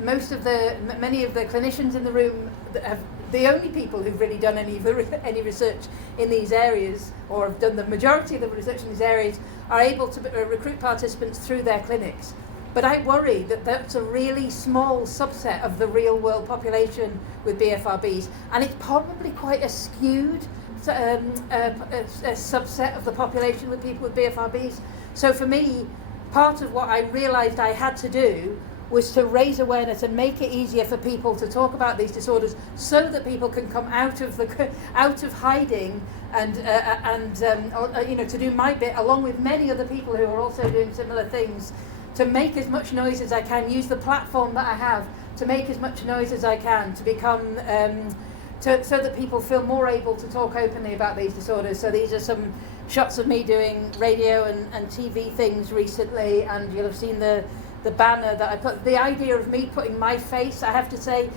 many of the clinicians in the room that have the only people who've really done any research in these areas, or have done the majority of the research in these areas, are able to recruit participants through their clinics. But I worry that that's a really small subset of the real world population with BFRBs, and it's probably quite a skewed a subset of the population with people with BFRBs. So for me, part of what I realised I had to do was to raise awareness and make it easier for people to talk about these disorders, so that people can come out of hiding and to do my bit along with many other people who are also doing similar things, to make as much noise as I can, use the platform that I have to make as much noise as I can, to become so that people feel more able to talk openly about these disorders. So these are some shots of me doing radio and TV things recently, and you'll have seen the banner that I put. The idea of me putting my face, I have to say,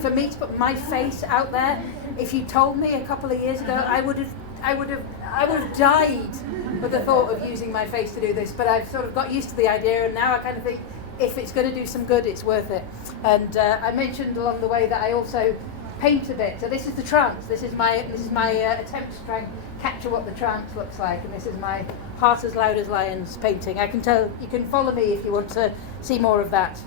for me to put my face out there, if you told me a couple of years ago, I would have died with the thought of using my face to do this. But I've sort of got used to the idea, and now I kind of think, if it's going to do some good, it's worth it. And I mentioned along the way that I also paint a bit. So this is the trance. This is my attempt to try and capture what the trance looks like, and this is my Heart as Loud as Lions painting. I can tell you can follow me if you want to see more of that.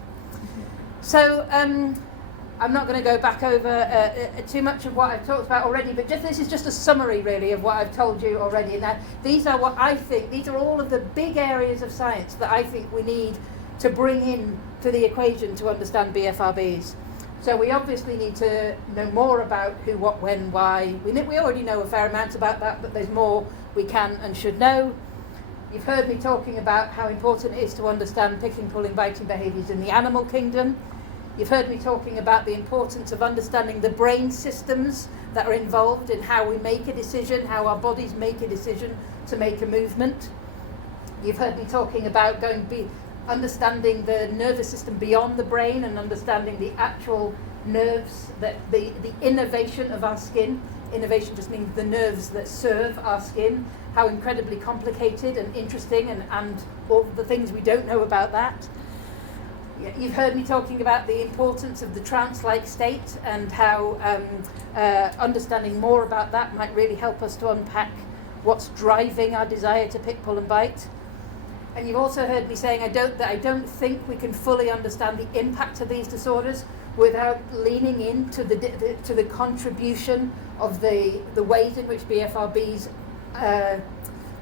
So I'm not going to go back over too much of what I've talked about already, but this is just a summary really of what I've told you already. Now these are what I think, these are all of the big areas of science that I think we need to bring in to the equation to understand BFRBs. So we obviously need to know more about who, what, when, why. We already know a fair amount about that, but there's more we can and should know. You've heard me talking about how important it is to understand picking, pulling, biting behaviours in the animal kingdom. You've heard me talking about the importance of understanding the brain systems that are involved in how we make a decision, how our bodies make a decision to make a movement. You've heard me talking about understanding the nervous system beyond the brain and understanding the actual nerves, that the innervation of our skin. Innervation just means the nerves that serve our skin, how incredibly complicated and interesting, and all the things we don't know about that. You've heard me talking about the importance of the trance-like state and how understanding more about that might really help us to unpack what's driving our desire to pick, pull and bite. And you've also heard me saying I don't think we can fully understand the impact of these disorders without leaning into the contribution of the ways in which BFRBs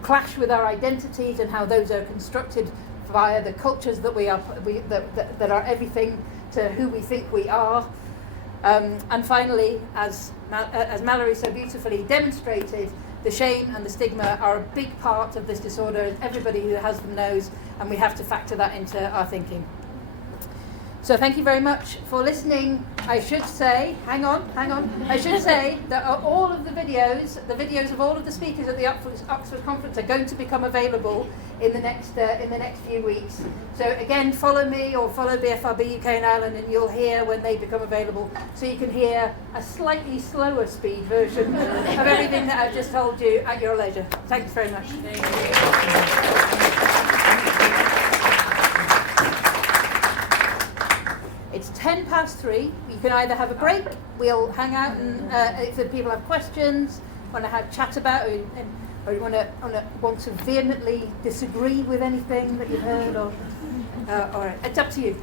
clash with our identities, and how those are constructed via the cultures that that are everything to who we think we are. And finally, as Mallory so beautifully demonstrated, the shame and the stigma are a big part of this disorder. Everybody who has them knows, and we have to factor that into our thinking. So thank you very much for listening. I should say, hang on. I should say that all of the videos of all of the speakers at the Oxford Conference are going to become available in the next few weeks. So again, follow me or follow BFRB UK and Ireland, and you'll hear when they become available. So you can hear a slightly slower speed version of everything that I've just told you at your leisure. Thanks very much. Thank you. It's 3:10. You can either have a break, we'll hang out, and if the people have questions, want to have chat about, or you want to vehemently disagree with anything that you've heard, or all right, it's up to you.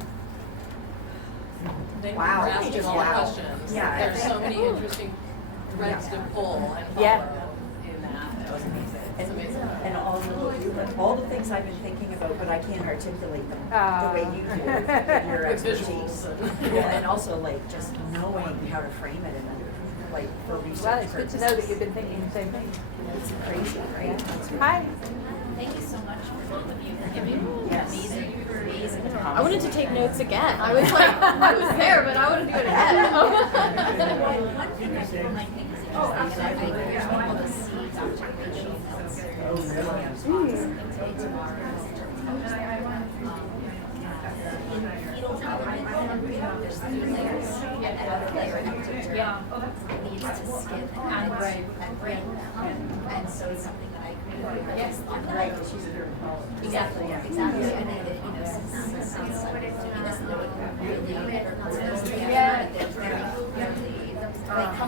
Thank Wow. you for asking all the Wow. questions. Yeah. There's so many interesting threads to pull and follow Yeah. in that. That was amazing. It's And, amazing. and all the things I've been thinking about, but I can't articulate them the way you do with your With expertise. visuals. Yeah, and also like just knowing how to frame it and like for research Well, it's good to know that purposes. you've been thinking the same thing. It's crazy, right? That's really Hi. Thank you so much for both of you for giving Yes. amazing talks. I wanted to take notes again. I was there, but I want to do it again. One thing that I think is interesting is that I encourage people to see Dr. Rachel Mills' talks today tomorrow. In fetal development, there's 3 layers, and another layer after leads to skin and brain. And so it's something that I agree with. Yes, Right, she's exactly. And since sounds like to me, this really, they're very, very,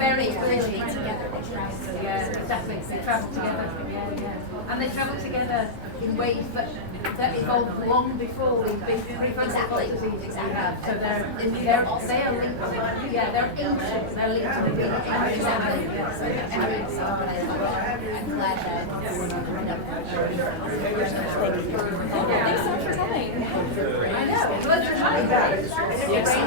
very they clearly originate together. They travel together. Yeah, exactly. They travel together. Yeah. And they travel together in ways that evolved long before we Exactly. So they are linked. Yeah, they're ancient. They're linked to the Greek. Exactly. So I'm glad that Thanks so much for coming. I know. Loads of money.